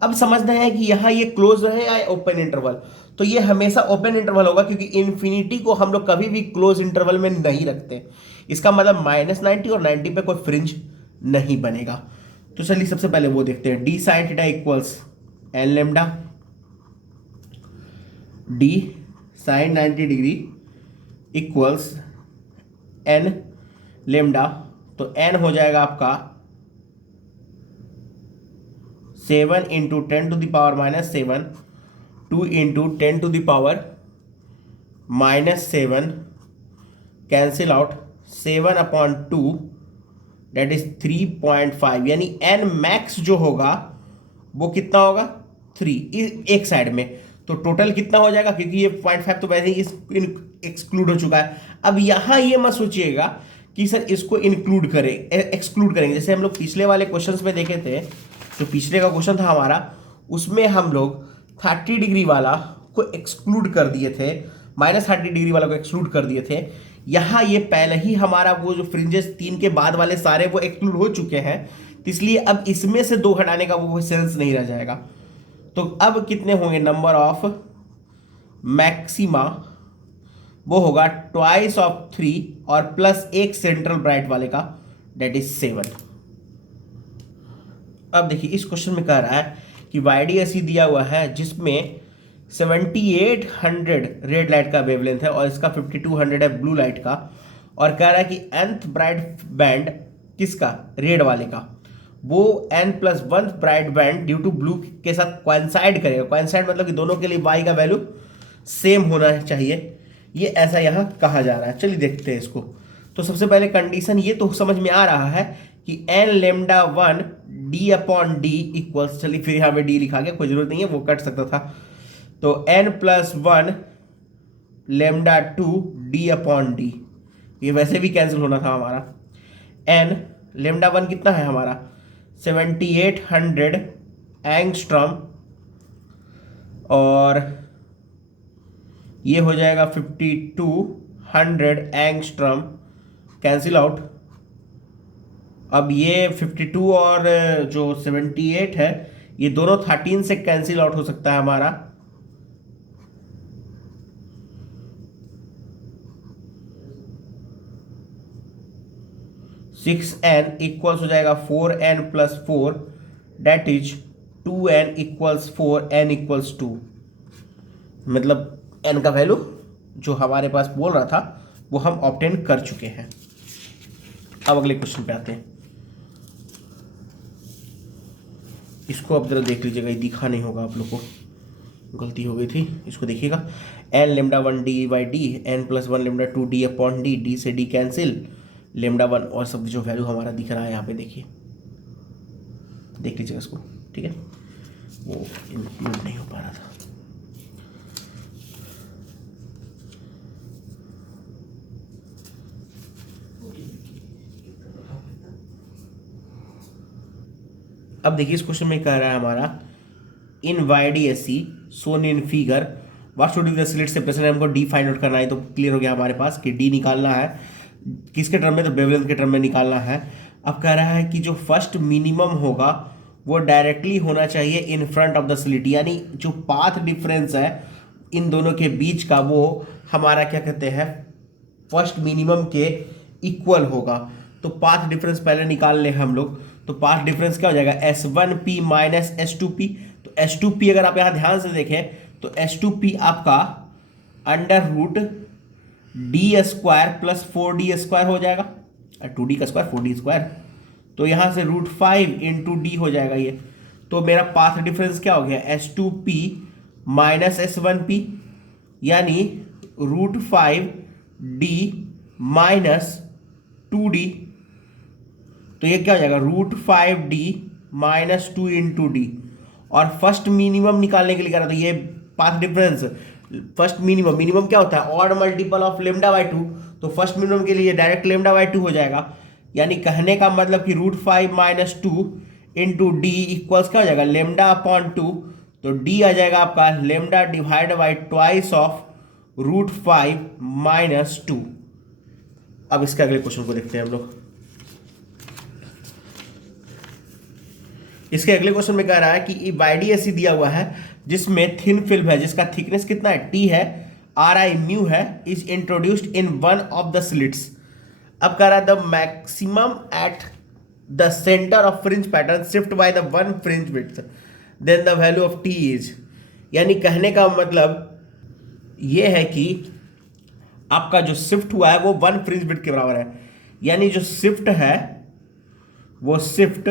अब समझना है कि यहाँ ये क्लोज है या ओपन इंटरवल। तो ये हमेशा ओपन इंटरवल होगा क्योंकि इन्फिनिटी को हम लोग कभी भी क्लोज इंटरवल में नहीं रखते। इसका मतलब -90 और 90 पे कोई फ्रिंज नहीं बनेगा। तो चलिए सबसे पहले वो देखते हैं। D sine theta equals N lambda, D sine 90 degree equals N lambda. तो एन हो जाएगा आपका 7 into 10⁻⁻7, 2 into 10⁻⁻7 cancel out 7/2 that is 3.5। यानी एन मैक्स जो होगा वो कितना होगा 3 एक साइड में। तो टोटल कितना हो जाएगा, क्योंकि ये 0.5 तो वैसे ही एक्सक्लूड हो चुका है। अब यहाँ ये मत सोचिएगा कि सर इसको इंक्लूड करें एक्सक्लूड करेंगे। जैसे हम लोग पिछले वाले क्वेश्चंस में देखे थे, जो पिछले का क्वेश्चन था हमारा, उसमें हम लोग 30 डिग्री वाला को एक्सक्लूड कर दिए थे, -30 डिग्री वाला को एक्सक्लूड कर दिए थे। यहाँ ये पहले ही हमारा वो जो फ्रिंजेस 3 के बाद वाले सारे वो एक्सक्लूड हो चुके हैं, इसलिए अब इसमें से 2 हटाने का वो सेंस नहीं रह जाएगा। तो अब कितने होंगे नंबर ऑफ मैक्सिमा, वो होगा ट्वाइस ऑफ 3 और प्लस एक सेंट्रल ब्राइट वाले का, डेट इज 7। अब देखिए इस क्वेश्चन में कह रहा है कि YDSE दिया हुआ है जिसमें 7800 रेड लाइट का वेवलेंथ है और इसका 5200 है ब्लू लाइट का, और कह रहा है कि nth ब्राइट बैंड किसका, रेड वाले का, वो n+1 bright band due to blue के साथ क्वाइंसाइड करेगा। क्वाइंसाइड मतलब कि दोनों के लिए y का वैल्यू सेम होना चाहिए, ये ऐसा यहाँ कहा जा रहा है। चलिए देखते हैं इसको। तो सबसे पहले कंडीशन ये तो समझ में आ रहा है कि n लेमडा 1 d/d इक्वल्स, चलिए फिर यहाँ पे d लिखा गया, कोई जरूरत नहीं है, वो कट सकता था। तो n+1 लेमडा 2 d/d, ये वैसे भी कैंसिल होना था हमारा। n लेमडा 1 कितना है हमारा 7800 एंगस्ट्रॉम, और ये हो जाएगा 5200 एंगस्ट्रॉम, कैंसिल आउट। अब ये 52 और जो 78 है ये दोनों 13 से कैंसिल आउट हो सकता है हमारा। n इक्वल्स हो जाएगा 4n+4, that is 2n equals 4, n equals 2। मतलब n का वैल्यू जो हमारे पास बोल रहा था वो हम ऑब्टेन कर चुके हैं। अब अगले क्वेश्चन पे आते हैं। इसको अब जरा देख लीजिएगा, ये दिखा नहीं होगा आप लोग को, गलती हो गई थी। इसको देखिएगा, n lambda 1 d/d, n+1 lambda 2 d/d, d से d कैंसिल, लेमडा 1 और सब जो वैल्यू हमारा दिख रहा है यहाँ पे देखिए, देख लीजिएगा इसको, ठीक है, वो इंक्लूड नहीं हो पा रहा था। अब देखिए इस क्वेश्चन में कह रहा है हमारा in YDSC shown in figure what should be the slit separation, हमको डी फाइंड आउट करना है। तो क्लियर हो गया हमारे पास कि डी निकालना है किसके टर्म में, तो वेवलेंथ के टर्म में निकालना है। अब कह रहा है कि जो फर्स्ट मिनिमम होगा वो डायरेक्टली होना चाहिए in front of the slit, यानी जो पाथ डिफरेंस है इन दोनों के बीच का वो हमारा क्या कहते हैं फर्स्ट मिनिमम के इक्वल होगा। तो पाथ डिफरेंस पहले निकाल ले हम लोग। तो पाथ डिफरेंस क्या हो जाएगा, S1P माइनस S2P। तो S2P अगर आप यहाँ ध्यान से देखें तो S2P आपका under root D square plus 4D² हो जाएगा, 2D का स्क्वायर 4D²। तो यहाँ से √5 इंटू डी हो जाएगा ये। तो मेरा पाथ डिफरेंस क्या हो गया, S2P माइनस S1P, यानी √5D माइनस 2D। तो ये क्या हो जाएगा, √5D माइनस 2 इंटू डी। और फर्स्ट मिनिमम निकालने के लिए कह रहा था ये path difference first minimum, minimum क्या होता है ऑड मल्टीपल ऑफ λ/2। तो फर्स्ट मिनिमम के लिए डायरेक्ट λ/2 हो जाएगा, यानी कहने का मतलब कि √5 माइनस 2 इंटू डी इक्वल्स क्या हो जाएगा λ/2। तो डी आ जाएगा आपका λ divide by twice of √5 minus 2। अब इसके अगले क्वेश्चन को देखते हैं हम लोग। इसके अगले क्वेश्चन में कह रहा है कि YDSC दिया हुआ है जिसमें थिन फिल्म है जिसका थिकनेस कितना है, T है, RI म्यू है, is introduced in one of the slits. अब कह रहा है the maximum at the centre of fringe pattern shift by the one fringe width then the value of T is. यानी कहने का मतलब ये है कि आपका जो शिफ्ट हुआ है वो वन फ्रिंज विड्थ के बराबर है, यानी जो शिफ्ट है वो शिफ्ट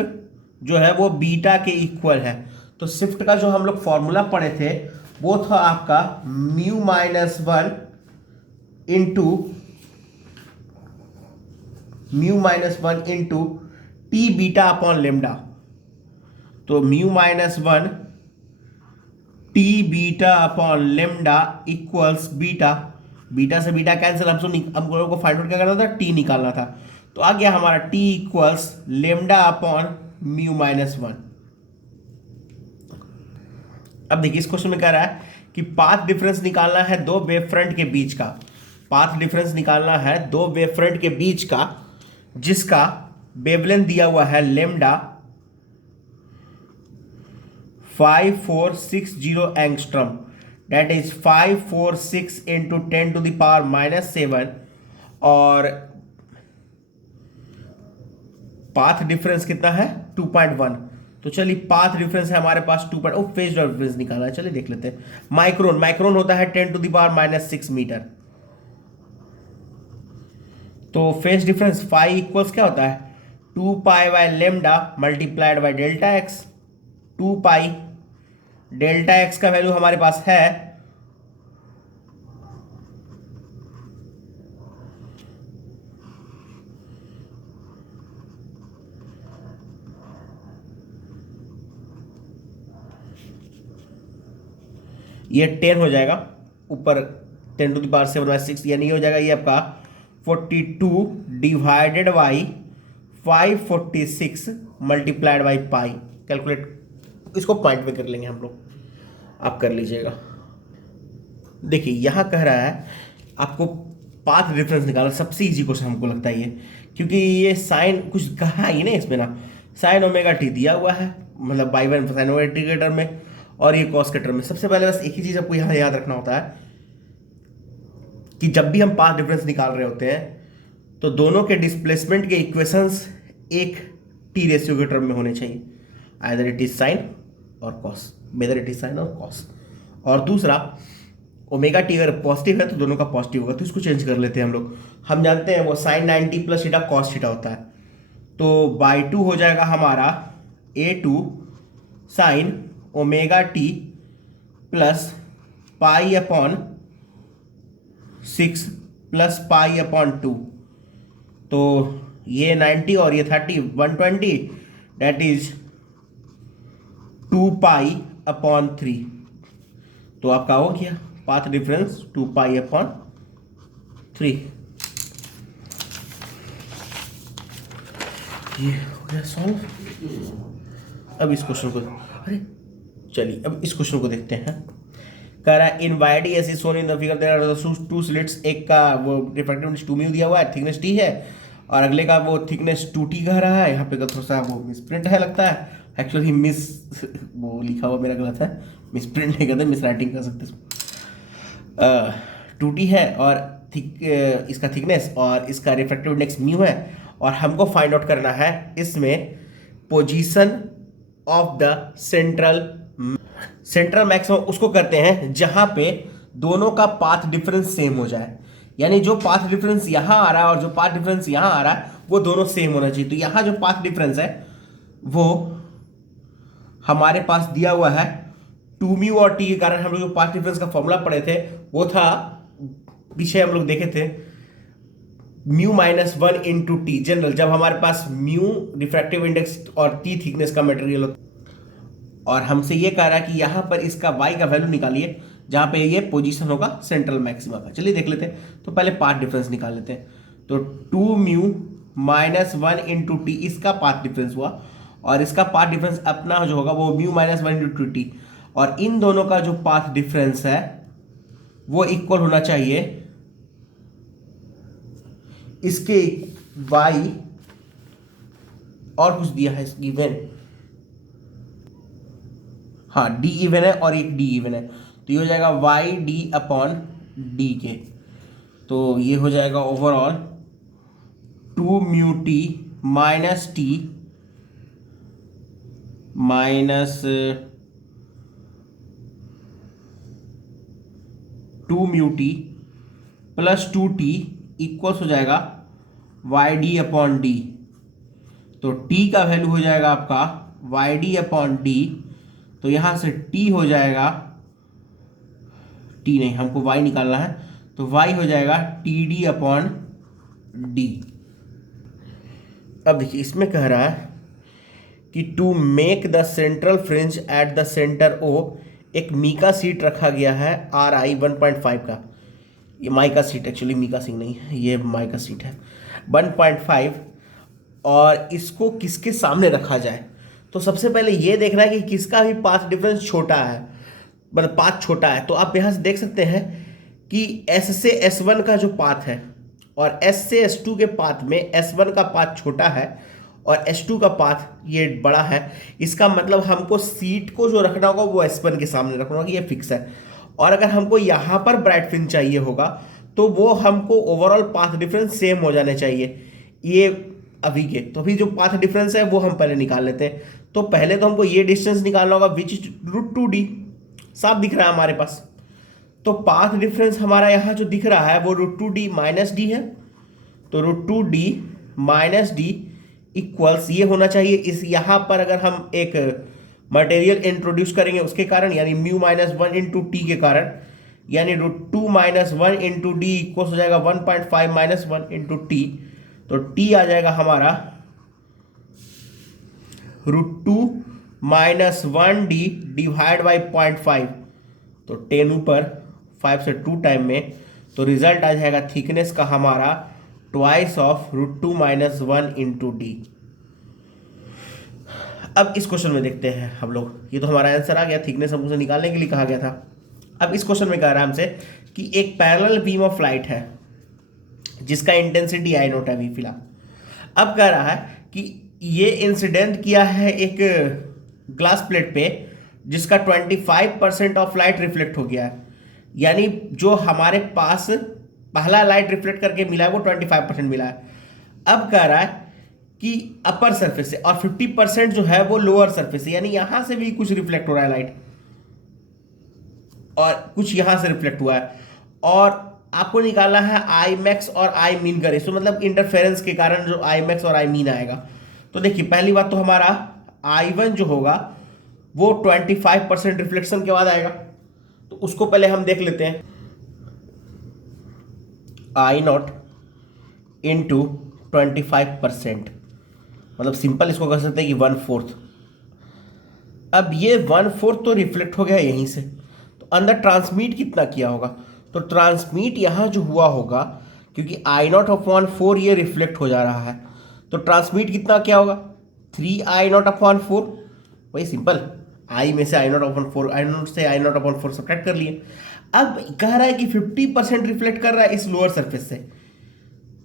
जो है वो बीटा के इक्वल है। तो शिफ्ट का जो हम लोग फॉर्मूला पढ़े थे वो था आपका μ-1 into T beta upon lambda. तो μ-1 T beta upon lambda equals beta, beta से बीटा कैंसिल, हम लोगों को फाइंड आउट क्या करना था, टी निकालना था। तो आ गया हमारा टी इक्वल्स लेमडा अपॉन μ-1। अब देखिए इस क्वेश्चन में कह रहा है कि पाथ डिफरेंस निकालना है दो वेव फ्रंट के बीच का, पाथ डिफरेंस निकालना है दो वेव फ्रंट के बीच का जिसका वेवलेंथ दिया हुआ है lambda 5460 angstrom, that is 546 into 10⁻⁻7। और पाथ डिफरेंस कितना है 2.1। तो चलिए पाथ डिफरेंस है हमारे पास 2. फेज डिफरेंस निकालना है, चलिए देख लेते हैं। माइक्रोन, माइक्रोन होता है 10⁻⁻6 मीटर। तो फेज डिफरेंस फाई इक्वल्स क्या होता है 2π/λ multiplied by delta x. 2π delta x का वैल्यू हमारे पास है ये 10 हो जाएगा, ऊपर 10⁻⁶, यानी ये हो जाएगा ये आपका 42 divided by 546 multiplied by pi. Calculate इसको पॉइंट में कर लेंगे हम लोग, आप कर लीजिएगा। देखिए यहाँ कह रहा है आपको पाथ डिफरेंस निकालना, सबसे इजी क्वेश्चन हमको लगता है ये, क्योंकि ये साइन कुछ कहा ही नहीं इसमें ना, साइन ओमेगा टी दिया हुआ है, मतलब by one sine omega T के टर्म में और ये कॉस के टर्म में। सबसे पहले बस एक ही चीज आपको यहाँ याद रखना होता है कि जब भी हम पाथ डिफरेंस निकाल रहे होते हैं तो दोनों के डिस्प्लेसमेंट के इक्वेशंस एक टी रेशियो के टर्म में होने चाहिए, आइदर इट इज साइन और cos, whether it is sine और कॉस। और दूसरा ओमेगा टी अगर पॉजिटिव है तो दोनों का पॉजिटिव होगा, तो इसको चेंज कर लेते हैं हम लोग। हम जानते हैं वो sine 90 plus theta cos theta होता है, तो बाई 2 हो जाएगा हमारा A2 sine omega T plus π/6 plus π/2। तो ये 90 और ये 30 120, डेट इज 2π/3। तो आपका हो गया पाथ डिफरेंस 2π/3। ये हो गया सॉल्व। अब इस क्वेश्चन को चलिए अब इस क्वेश्चन को देखते हैं। कह रहा है in Y D S is shown in the figure there are two slits. एक का वो रिफ्रैक्टिव 2 म्यू दिया हुआ है, थिकनेस टी है, और अगले का वो थिकनेस 2t कह रहा है। यहाँ पे थोड़ा सा वो मिसप्रिंट है लगता है, एक्चुअली वो लिखा हुआ मेरा गलत है, मिसप्रिंट नहीं कहते, मिस राइटिंग कर सकते इसको। 2t है और इसका थिकनेस और इसका रिफ्रैक्टिव इंडेक्स म्यू है, और हमको फाइंड आउट करना है इसमें position of the central maximum. उसको करते हैं जहां पे दोनों का पाथ डिफरेंस सेम हो जाए, यानी जो पाथ डिफरेंस यहां आ रहा है और जो पाथ डिफरेंस यहां आ रहा है वो दोनों सेम होना चाहिए। तो यहां जो पाथ डिफरेंस है वो हमारे पास दिया हुआ है 2 म्यू और टी के कारण। हम लोग जो पाथ डिफरेंस का फॉर्मूला पढ़े थे वो था, पीछे हम लोग देखे थे, μ-1 इंटू टी जनरल, जब हमारे पास म्यू रिफ्रैक्टिव इंडेक्स और टी थिकनेस का मटेरियल होता। और हमसे ये कह रहा है कि यहां पर इसका y का वैल्यू निकालिए जहां पे ये पोजीशन होगा सेंट्रल मैक्सिमा का। चलिए देख लेते हैं। तो पहले पाथ डिफरेंस निकाल लेते हैं। तो 2 μ-1 इंटू टी इसका पाथ डिफरेंस हुआ, और इसका पाथ डिफरेंस अपना जो होगा वो μ-1 इंटू टी, और इन दोनों का जो पाथ डिफरेंस है वो इक्वल होना चाहिए इसके y, और कुछ दिया है गिवन, हाँ d इवन है और एक d इवन है, तो ये हो जाएगा y/d/d के। तो ये हो जाएगा overall 2 mu T minus T minus 2 mu T plus 2t equals हो जाएगा y/d/d। तो t का वैल्यू हो जाएगा आपका y/d/d। तो यहां से t हो जाएगा, t नहीं, हमको y निकालना है, तो y हो जाएगा Td/d। अब देखिए इसमें कह रहा है कि to make the central fringe at the centre O एक मीका सीट रखा गया है RI 1.5 का। ये mica sheet, actually mica sheet नहीं है, ये माइका सीट है 1.5, और इसको किसके सामने रखा जाए। तो सबसे पहले ये देखना है कि किसका भी पाथ डिफरेंस छोटा है, मतलब पाथ छोटा है। तो आप यहाँ से देख सकते हैं कि S से S1 का जो पाथ है और S से S2 के पाथ में S1 का पाथ छोटा है और S2 का पाथ ये बड़ा है। इसका मतलब हमको सीट को जो रखना होगा वो S1 के सामने रखना होगा, ये फिक्स है। और अगर हमको यहाँ पर ब्राइट फिन चाहिए होगा तो वो हमको ओवरऑल पाथ डिफरेंस सेम हो जाने चाहिए ये अभी के। तो अभी जो पाथ डिफरेंस है वो हम पहले निकाल लेते हैं। तो पहले तो हमको ये डिस्टेंस निकालना होगा विच इज √2d, साफ दिख रहा है हमारे पास। तो पाथ डिफरेंस हमारा यहाँ जो दिख रहा है वो √2d माइनस डी है। तो √2d माइनस डी इक्वल्स ये होना चाहिए इस यहाँ पर अगर हम एक मटेरियल इंट्रोड्यूस करेंगे उसके कारण, यानी μ-1 इंटू टी के कारण, यानी √2 - 1 इंटू डी इक्वल्स हो जाएगा 1.5 - 1 इंटू टी। तो टी आ जाएगा हमारा √2 - 1d डिवाइड बाई 0.5। तो 10 ऊपर 5 से 2 टाइम में, तो रिजल्ट आ जाएगा थिकनेस का हमारा ट्वाइस ऑफ √2 - 1 इंटू डी। अब इस क्वेश्चन में देखते हैं हम लोग, ये तो हमारा आंसर आ गया, थिकनेस हमको निकालने के लिए कहा गया था। अब इस क्वेश्चन में कह रहा है हमसे कि एक पैरेलल बीम ऑफ लाइट है जिसका इंटेंसिटी I नॉट है अभी फिलहाल। अब कह रहा है कि ये इंसिडेंट किया है एक ग्लास प्लेट पे जिसका 25% ऑफ लाइट रिफ्लेक्ट हो गया है, यानी जो हमारे पास पहला लाइट रिफ्लेक्ट करके मिला है वो 25% मिला है। अब कह रहा है कि अपर सरफेस से, और 50% जो है वो लोअर सरफेस से, यानी यहां से भी कुछ रिफ्लेक्ट हो रहा है लाइट और कुछ यहां से रिफ्लेक्ट हुआ है। और आपको निकालना है आई मैक्स और आई मीन का रेशो, मतलब इंटरफेरेंस के कारण जो आई मैक्स और आई मीन आएगा। तो देखिए पहली बात तो हमारा I1 जो होगा वो 25% रिफ्लेक्शन के बाद आएगा, तो उसको पहले हम देख लेते हैं। I नॉट इंटू 25%, मतलब सिंपल इसको कर सकते हैं कि 1/4। अब ये 1/4 तो रिफ्लेक्ट हो गया यहीं से, तो अंदर ट्रांसमिट कितना किया होगा, तो ट्रांसमिट यहाँ जो हुआ होगा, क्योंकि I0/4 ये रिफ्लेक्ट हो जा रहा है, तो ट्रांसमिट कितना क्या होगा 3I0/4, वही सिंपल, आई में से I0/4, I0 से I0/4 सब्ट्रैक्ट कर लिए। अब कह रहा है कि 50% रिफ्लेक्ट कर रहा है इस लोअर सरफेस से,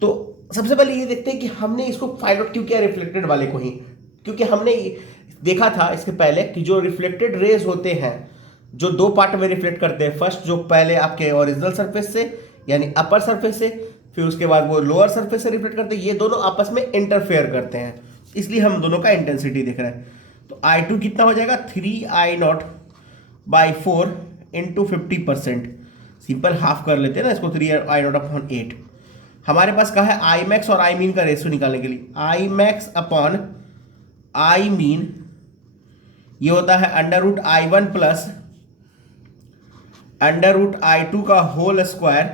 तो सबसे पहले ये देखते हैं कि हमने इसको फाइंड आउट क्यों किया रिफ्लेक्टेड वाले को ही, क्योंकि हमने देखा था इसके पहले कि जो रिफ्लेक्टेड रेज होते हैं जो दो पार्ट में रिफ्लेक्ट करते हैं, फर्स्ट जो पहले आपके ओरिजिनल सरफेस से यानी अपर सरफेस से, फिर उसके बाद वो लोअर सरफेस से रिफ्लेक्ट करते हैं, ये दोनों आपस में इंटरफेयर करते हैं, इसलिए हम दोनों का इंटेंसिटी देख रहे हैं। तो I2 कितना हो जाएगा 3I0/4 इंटू 50%, सिंपल हाफ कर लेते हैं ना इसको, 3I0/8। हमारे पास कहा है आई मैक्स और आई मीन का रेशियो निकालने के लिए, I max upon I min ये होता है √I1 प्लस √I2 का whole square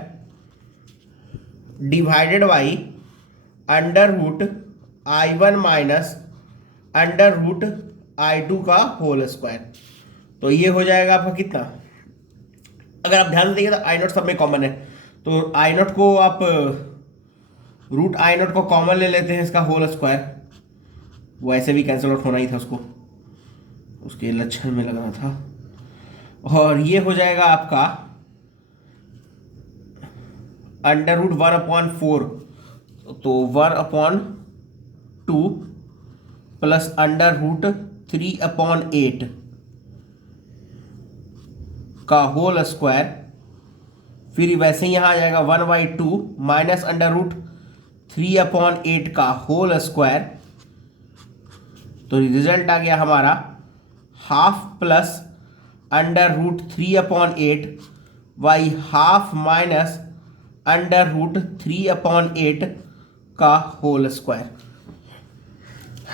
divided by √I1 minus √I2 का होल स्क्वायर। तो ये हो जाएगा आपका कितना, अगर आप ध्यान से देखिए तो I0 सब में कॉमन है, तो I0 को आप √I0 को कॉमन ले लेते हैं, इसका होल स्क्वायर, वैसे भी कैंसिल आउट होना ही था उसको, उसके लक्षण में लगाना था, और ये हो जाएगा आपका √1/4, तो 1/2 प्लस √3/8 का होल स्क्वायर, फिर वैसे ही यहाँ आ जाएगा 1/2 माइनस √3/8 का होल स्क्वायर, तो रिजल्ट आ गया हमारा half plus √3/8 by half minus √3/8 का होल स्क्वायर।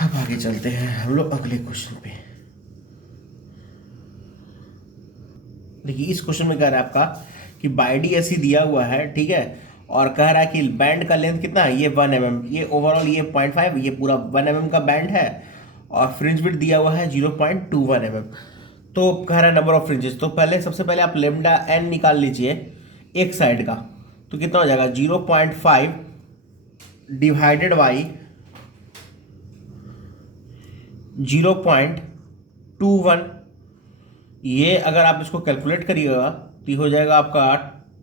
अब आगे चलते हैं हम लोग अगले क्वेश्चन पे। देखिए इस क्वेश्चन में कह रहा है आपका कि बाई ऐसी दिया हुआ है, ठीक है, और कह रहा है कि बैंड का लेंथ कितना है, ये 1 mm, ये ओवरऑल ये 0.5, ये पूरा 1 mm का बैंड है, और फ्रिंज विड्थ दिया हुआ है 0.21 mm। तो कह रहा है नंबर ऑफ फ्रिंजेस, तो पहले सबसे पहले आप लेमडा n निकाल लीजिए एक साइड का, तो कितना हो जाएगा 0.5 डिवाइडेड बाई 0.21, ये अगर आप इसको कैलकुलेट करिएगा तो हो जाएगा आपका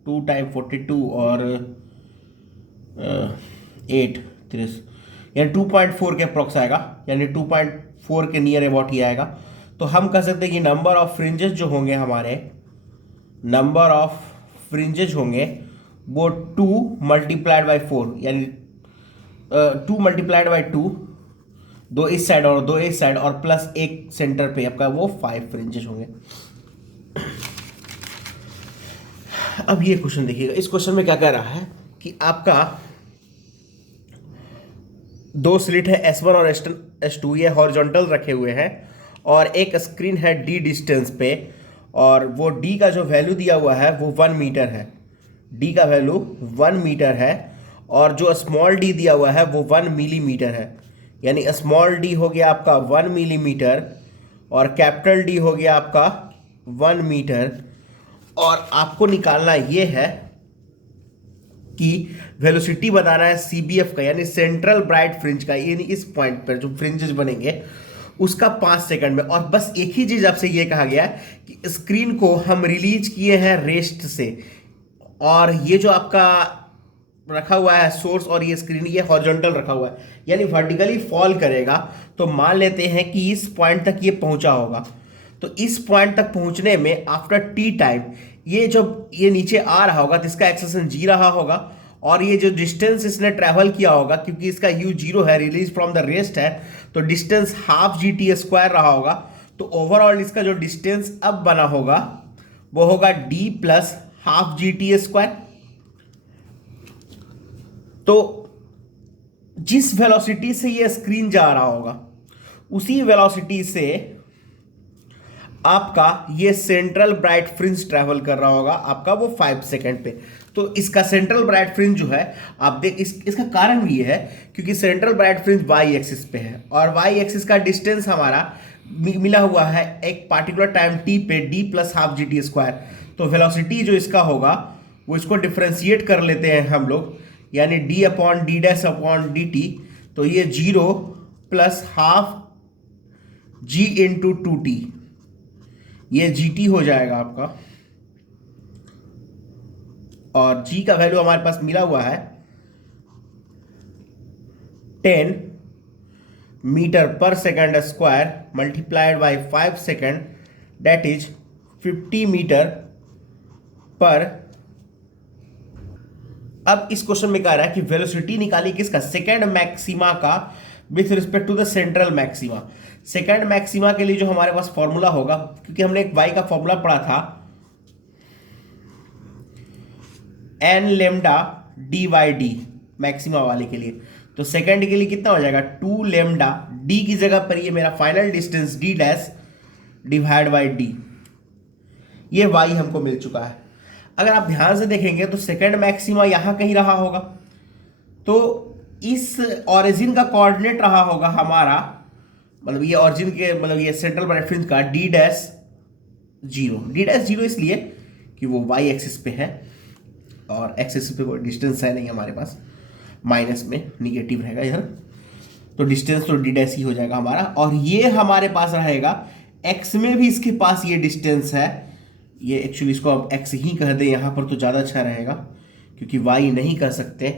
2 × 42 और 8 यानी 2.4 के अप्रॉक्स आएगा, यानी 2.4 के नियर अबाउट ही आएगा। तो हम कह सकते हैं कि नंबर ऑफ फ्रिंजेस जो होंगे हमारे, नंबर ऑफ फ्रिंजेस होंगे वो 2 × 4 यानी 2 × 2, दो इस साइड और दो इस साइड और प्लस एक सेंटर पे आपका, वो 5 फ्रिंजेस होंगे। अब ये क्वेश्चन देखिएगा, इस क्वेश्चन में क्या कह रहा है कि आपका दो स्लिट है S1 और S2, ये हॉरिजॉन्टल रखे हुए हैं, और एक स्क्रीन है D डिस्टेंस पे, और वो D का जो वैल्यू दिया हुआ है वो 1 मीटर है, D का वैल्यू 1 मीटर है, और जो स्मॉल d दिया हुआ है वो 1 मिलीमीटर है, यानी स्मॉल d हो गया आपका 1 मिलीमीटर और कैपिटल D हो गया आपका 1 मीटर। और आपको निकालना ये है कि वेलोसिटी बताना है CBF का, यानी सेंट्रल ब्राइट फ्रिंज का, यानी इस पॉइंट पर जो फ्रिंजेस बनेंगे उसका 5 सेकंड में। और बस एक ही चीज़ आपसे ये कहा गया है कि स्क्रीन को हम रिलीज किए हैं रेस्ट से, और ये जो आपका रखा हुआ है सोर्स और ये स्क्रीन ये हॉरिजॉन्टल रखा हुआ है, यानी वर्टिकली फॉल करेगा। तो मान लेते हैं कि इस पॉइंट तक ये पहुंचा होगा, तो इस पॉइंट तक पहुंचने में आफ्टर टी टाइम ये जब ये नीचे आ रहा होगा तो इसका एक्सेलेरेशन जी रहा होगा, और ये जो डिस्टेंस इसने ट्रैवल किया होगा, क्योंकि इसका u 0 है, रिलीज फ्रॉम द रेस्ट है, तो डिस्टेंस हाफ GT² रहा होगा। तो ओवरऑल इसका जो डिस्टेंस अब बना होगा वो होगा d प्लस हाफ GT²। तो जिस वेलोसिटी से ये स्क्रीन जा रहा होगा उसी वेलोसिटी से आपका ये सेंट्रल ब्राइट फ्रिंज ट्रैवल कर रहा होगा आपका वो 5 सेकंड पे। तो इसका सेंट्रल ब्राइट फ्रिंज जो है आप देख इसका कारण भी है क्योंकि central bright fringe y axis पे है, और y एक्सिस का डिस्टेंस हमारा मिला हुआ है एक पार्टिकुलर टाइम टी पे D plus half G T square. तो वेलोसिटी जो इसका होगा वो इसको डिफ्रेंशिएट कर लेते हैं हम लोग, यानी D upon D dash upon D T. तो ये 0 प्लस हाफ जी इंटू 2t, ये जी टी हो जाएगा आपका। और g का वैल्यू हमारे पास मिला हुआ है 10 metre per second square multiplied by 5 second, that is 50 metre per. अब इस क्वेश्चन में कह रहा है कि वेलोसिटी निकाली किसका, सेकंड मैक्सिमा का with respect to the central maxima. Second maxima के लिए जो हमारे पास फॉर्मूला होगा, क्योंकि हमने एक y का फॉर्मूला पढ़ा था n lambda D Y D maxima वाले के लिए, तो सेकंड के लिए कितना हो जाएगा 2 लेमडा d की जगह पर ये मेरा final distance d dash divide by d, ये y हमको मिल चुका है। अगर आप ध्यान से देखेंगे तो सेकंड मैक्सिमा यहां कहीं रहा होगा, तो इस ओरिजिन का कोऑर्डिनेट रहा होगा हमारा, मतलब ये ओरिजिन के मतलब ये सेंट्रल रेफरेंस का d डैश 0। d डैश 0 इसलिए कि वो y एक्सिस पे है और x एक्सिस पे कोई डिस्टेंस है नहीं हमारे पास, माइनस में निगेटिव रहेगा इधर, तो डिस्टेंस तो d डैश ही हो जाएगा हमारा। और ये हमारे पास रहेगा x में भी इसके पास ये डिस्टेंस है, ये एक्चुअली इसको अब x ही कह दें यहाँ पर तो ज़्यादा अच्छा रहेगा, क्योंकि y नहीं कह सकते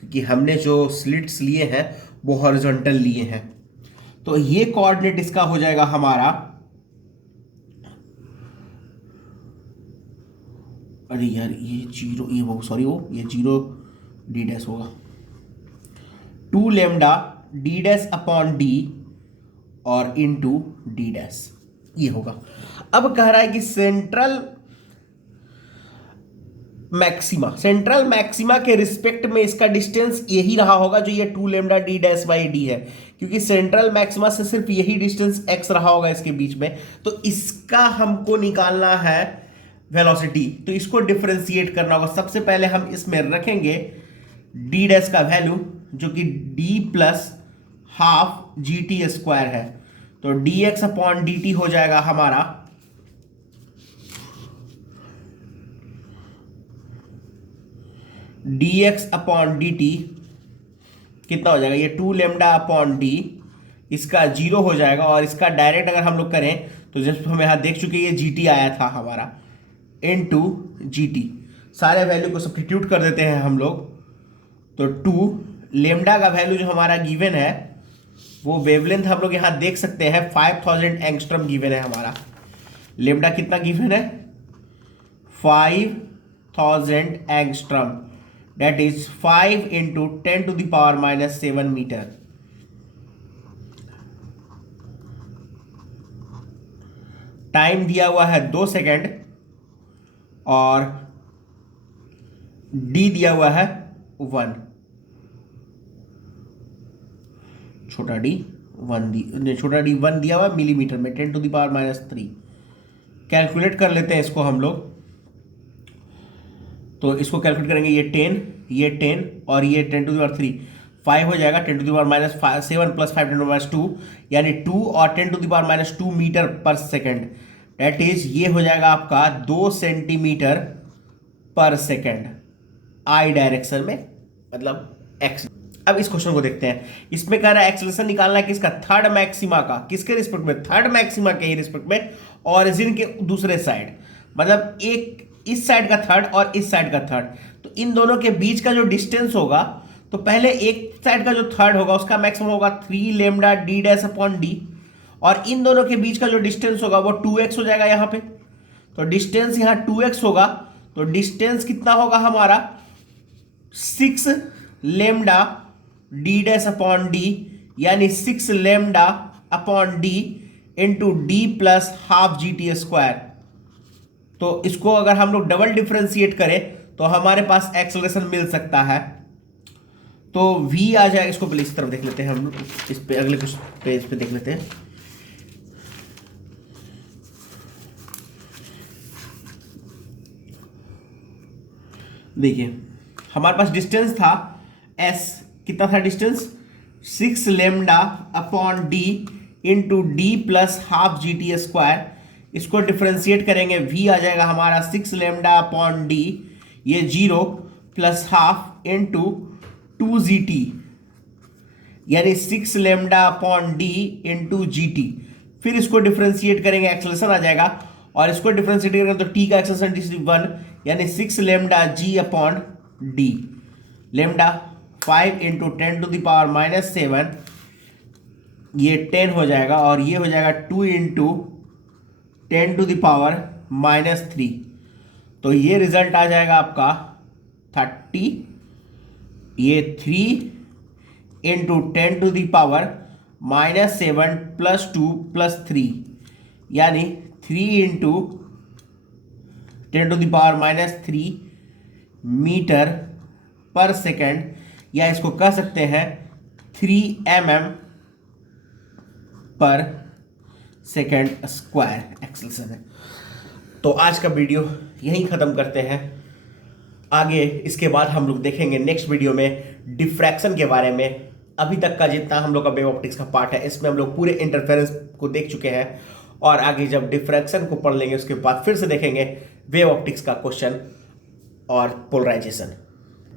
क्योंकि हमने जो स्लिट्स लिए हैं वो हॉरिजॉन्टल लिए हैं। तो ये कोऑर्डिनेट इसका हो जाएगा हमारा, अरे यार ये 0, ये वो सॉरी वो ये 0 d डैश होगा 2 lambda d dash upon d और इनटू d डैश, ये होगा। अब कह रहा है कि सेंट्रल मैक्सिमा के रिस्पेक्ट में इसका डिस्टेंस यही रहा होगा जो ये 2 lambda D dash by D है, क्योंकि सेंट्रल मैक्सिमा से सिर्फ यही डिस्टेंस x रहा होगा इसके बीच में। तो इसका हमको निकालना है वेलोसिटी, तो इसको डिफरेंशिएट करना होगा। सबसे पहले हम इसमें रखेंगे d डैश का वैल्यू जो कि d plus half G T square है, तो dx अपॉन dt हो जाएगा हमारा dx अपॉन dt कितना हो जाएगा, ये 2 लेमडा अपॉन d, इसका 0 हो जाएगा। और इसका डायरेक्ट अगर हम लोग करें तो जैसे हम यहाँ देख चुके ये gt आया था हमारा इनटू gt, सारे वैल्यू को सब्स्टिट्यूट कर देते हैं हम लोग। तो 2 लेमडा का वैल्यू जो हमारा गिवन है वो वेवलेंथ हम लोग यहाँ देख सकते हैं 5000 एंगस्ट्रॉम गिवन है हमारा। लेमडा कितना गिवन है 5000 angstrom, that is 5 into 10 to the power minus 7 metre. Time दिया हुआ है 2 सेकेंड और d दिया हुआ है 1, छोटा d 1 दिया हुआ है मिलीमीटर में 10 to the power minus 3। Calculate कर लेते हैं इसको हम लोग, तो इसको कैलकुलेट करेंगे, ये 10 और ये 10 to the power 3, 5 हो जाएगा 10 to the power minus 7 plus 5 10 to the power minus 2, यानी 2 और 10 to the power minus 2 metre पर सेकेंड, डेट इज ये हो जाएगा आपका 2 सेंटीमीटर पर सेकेंड आई डायरेक्शन में, मतलब एक्स। अब इस क्वेश्चन को देखते हैं, इसमें कह रहा है एक्सेलरेशन निकालना है किसका, थर्ड मैक्सिमा का। किसके रिस्पेक्ट में, थर्ड मैक्सिमा के ही रिस्पेक्ट में, ऑरिजिन के दूसरे साइड, मतलब एक इस साइड का थर्ड और इस साइड का थर्ड। तो इन दोनों के बीच का जो डिस्टेंस होगा, तो पहले एक साइड का जो थर्ड होगा उसका मैक्सिमम होगा 3 lambda D dash upon D, और इन दोनों के बीच का जो डिस्टेंस होगा वो 2x हो जाएगा यहाँ पे। तो डिस्टेंस यहाँ 2x होगा, तो डिस्टेंस कितना होगा हमारा 6 lambda D dash upon D, यानी 6 lambda upon D into D plus half G T square. तो इसको अगर हम लोग डबल डिफरेंशिएट करें तो हमारे पास एक्सेलरेशन मिल सकता है, तो v आ जाएगा। इसको पहले इस तरफ देख लेते हैं हम लोग, इस पे अगले कुछ पेज पे देख लेते हैं। देखिए हमारे पास डिस्टेंस था s, कितना था distance 6 lambda upon D into D plus half G T square, इसको डिफ्रेंशिएट करेंगे, v आ जाएगा हमारा 6 लेमडा अपॉन डी, ये 0 प्लस हाफ इंटू 2gt, यानी 6 lambda upon D into G T. फिर इसको डिफ्रेंशिएट करेंगे, एक्सेलरेशन आ जाएगा, और इसको डिफ्रेंशिएट करेंगे तो टी का एक्सेलरेशन 1, यानी 6 लेमडा जी अपॉन डी। लेमडा 5 इंटू 10⁻⁻7, ये 10 हो जाएगा, और ये हो जाएगा 2 इंटू 10⁻⁻3। तो ये रिजल्ट आ जाएगा आपका 30, ये 3 इंटू 10⁻⁻7 प्लस 2 प्लस 3, यानी 3 इंटू 10⁻⁻3 मीटर पर सेकेंड, या इसको कह सकते हैं 3 mm पर सेकेंड स्क्वायर एक्सेलरेशन है। तो आज का वीडियो यहीं ख़त्म करते हैं। आगे इसके बाद हम लोग देखेंगे नेक्स्ट वीडियो में डिफ्रैक्शन के बारे में। अभी तक का जितना हम लोग का वेव ऑप्टिक्स का पार्ट है, इसमें हम लोग पूरे इंटरफेरेंस को देख चुके हैं, और आगे जब डिफ्रैक्शन को पढ़ लेंगे उसके बाद फिर से देखेंगे वेव ऑप्टिक्स का क्वेश्चन और पोलराइजेशन।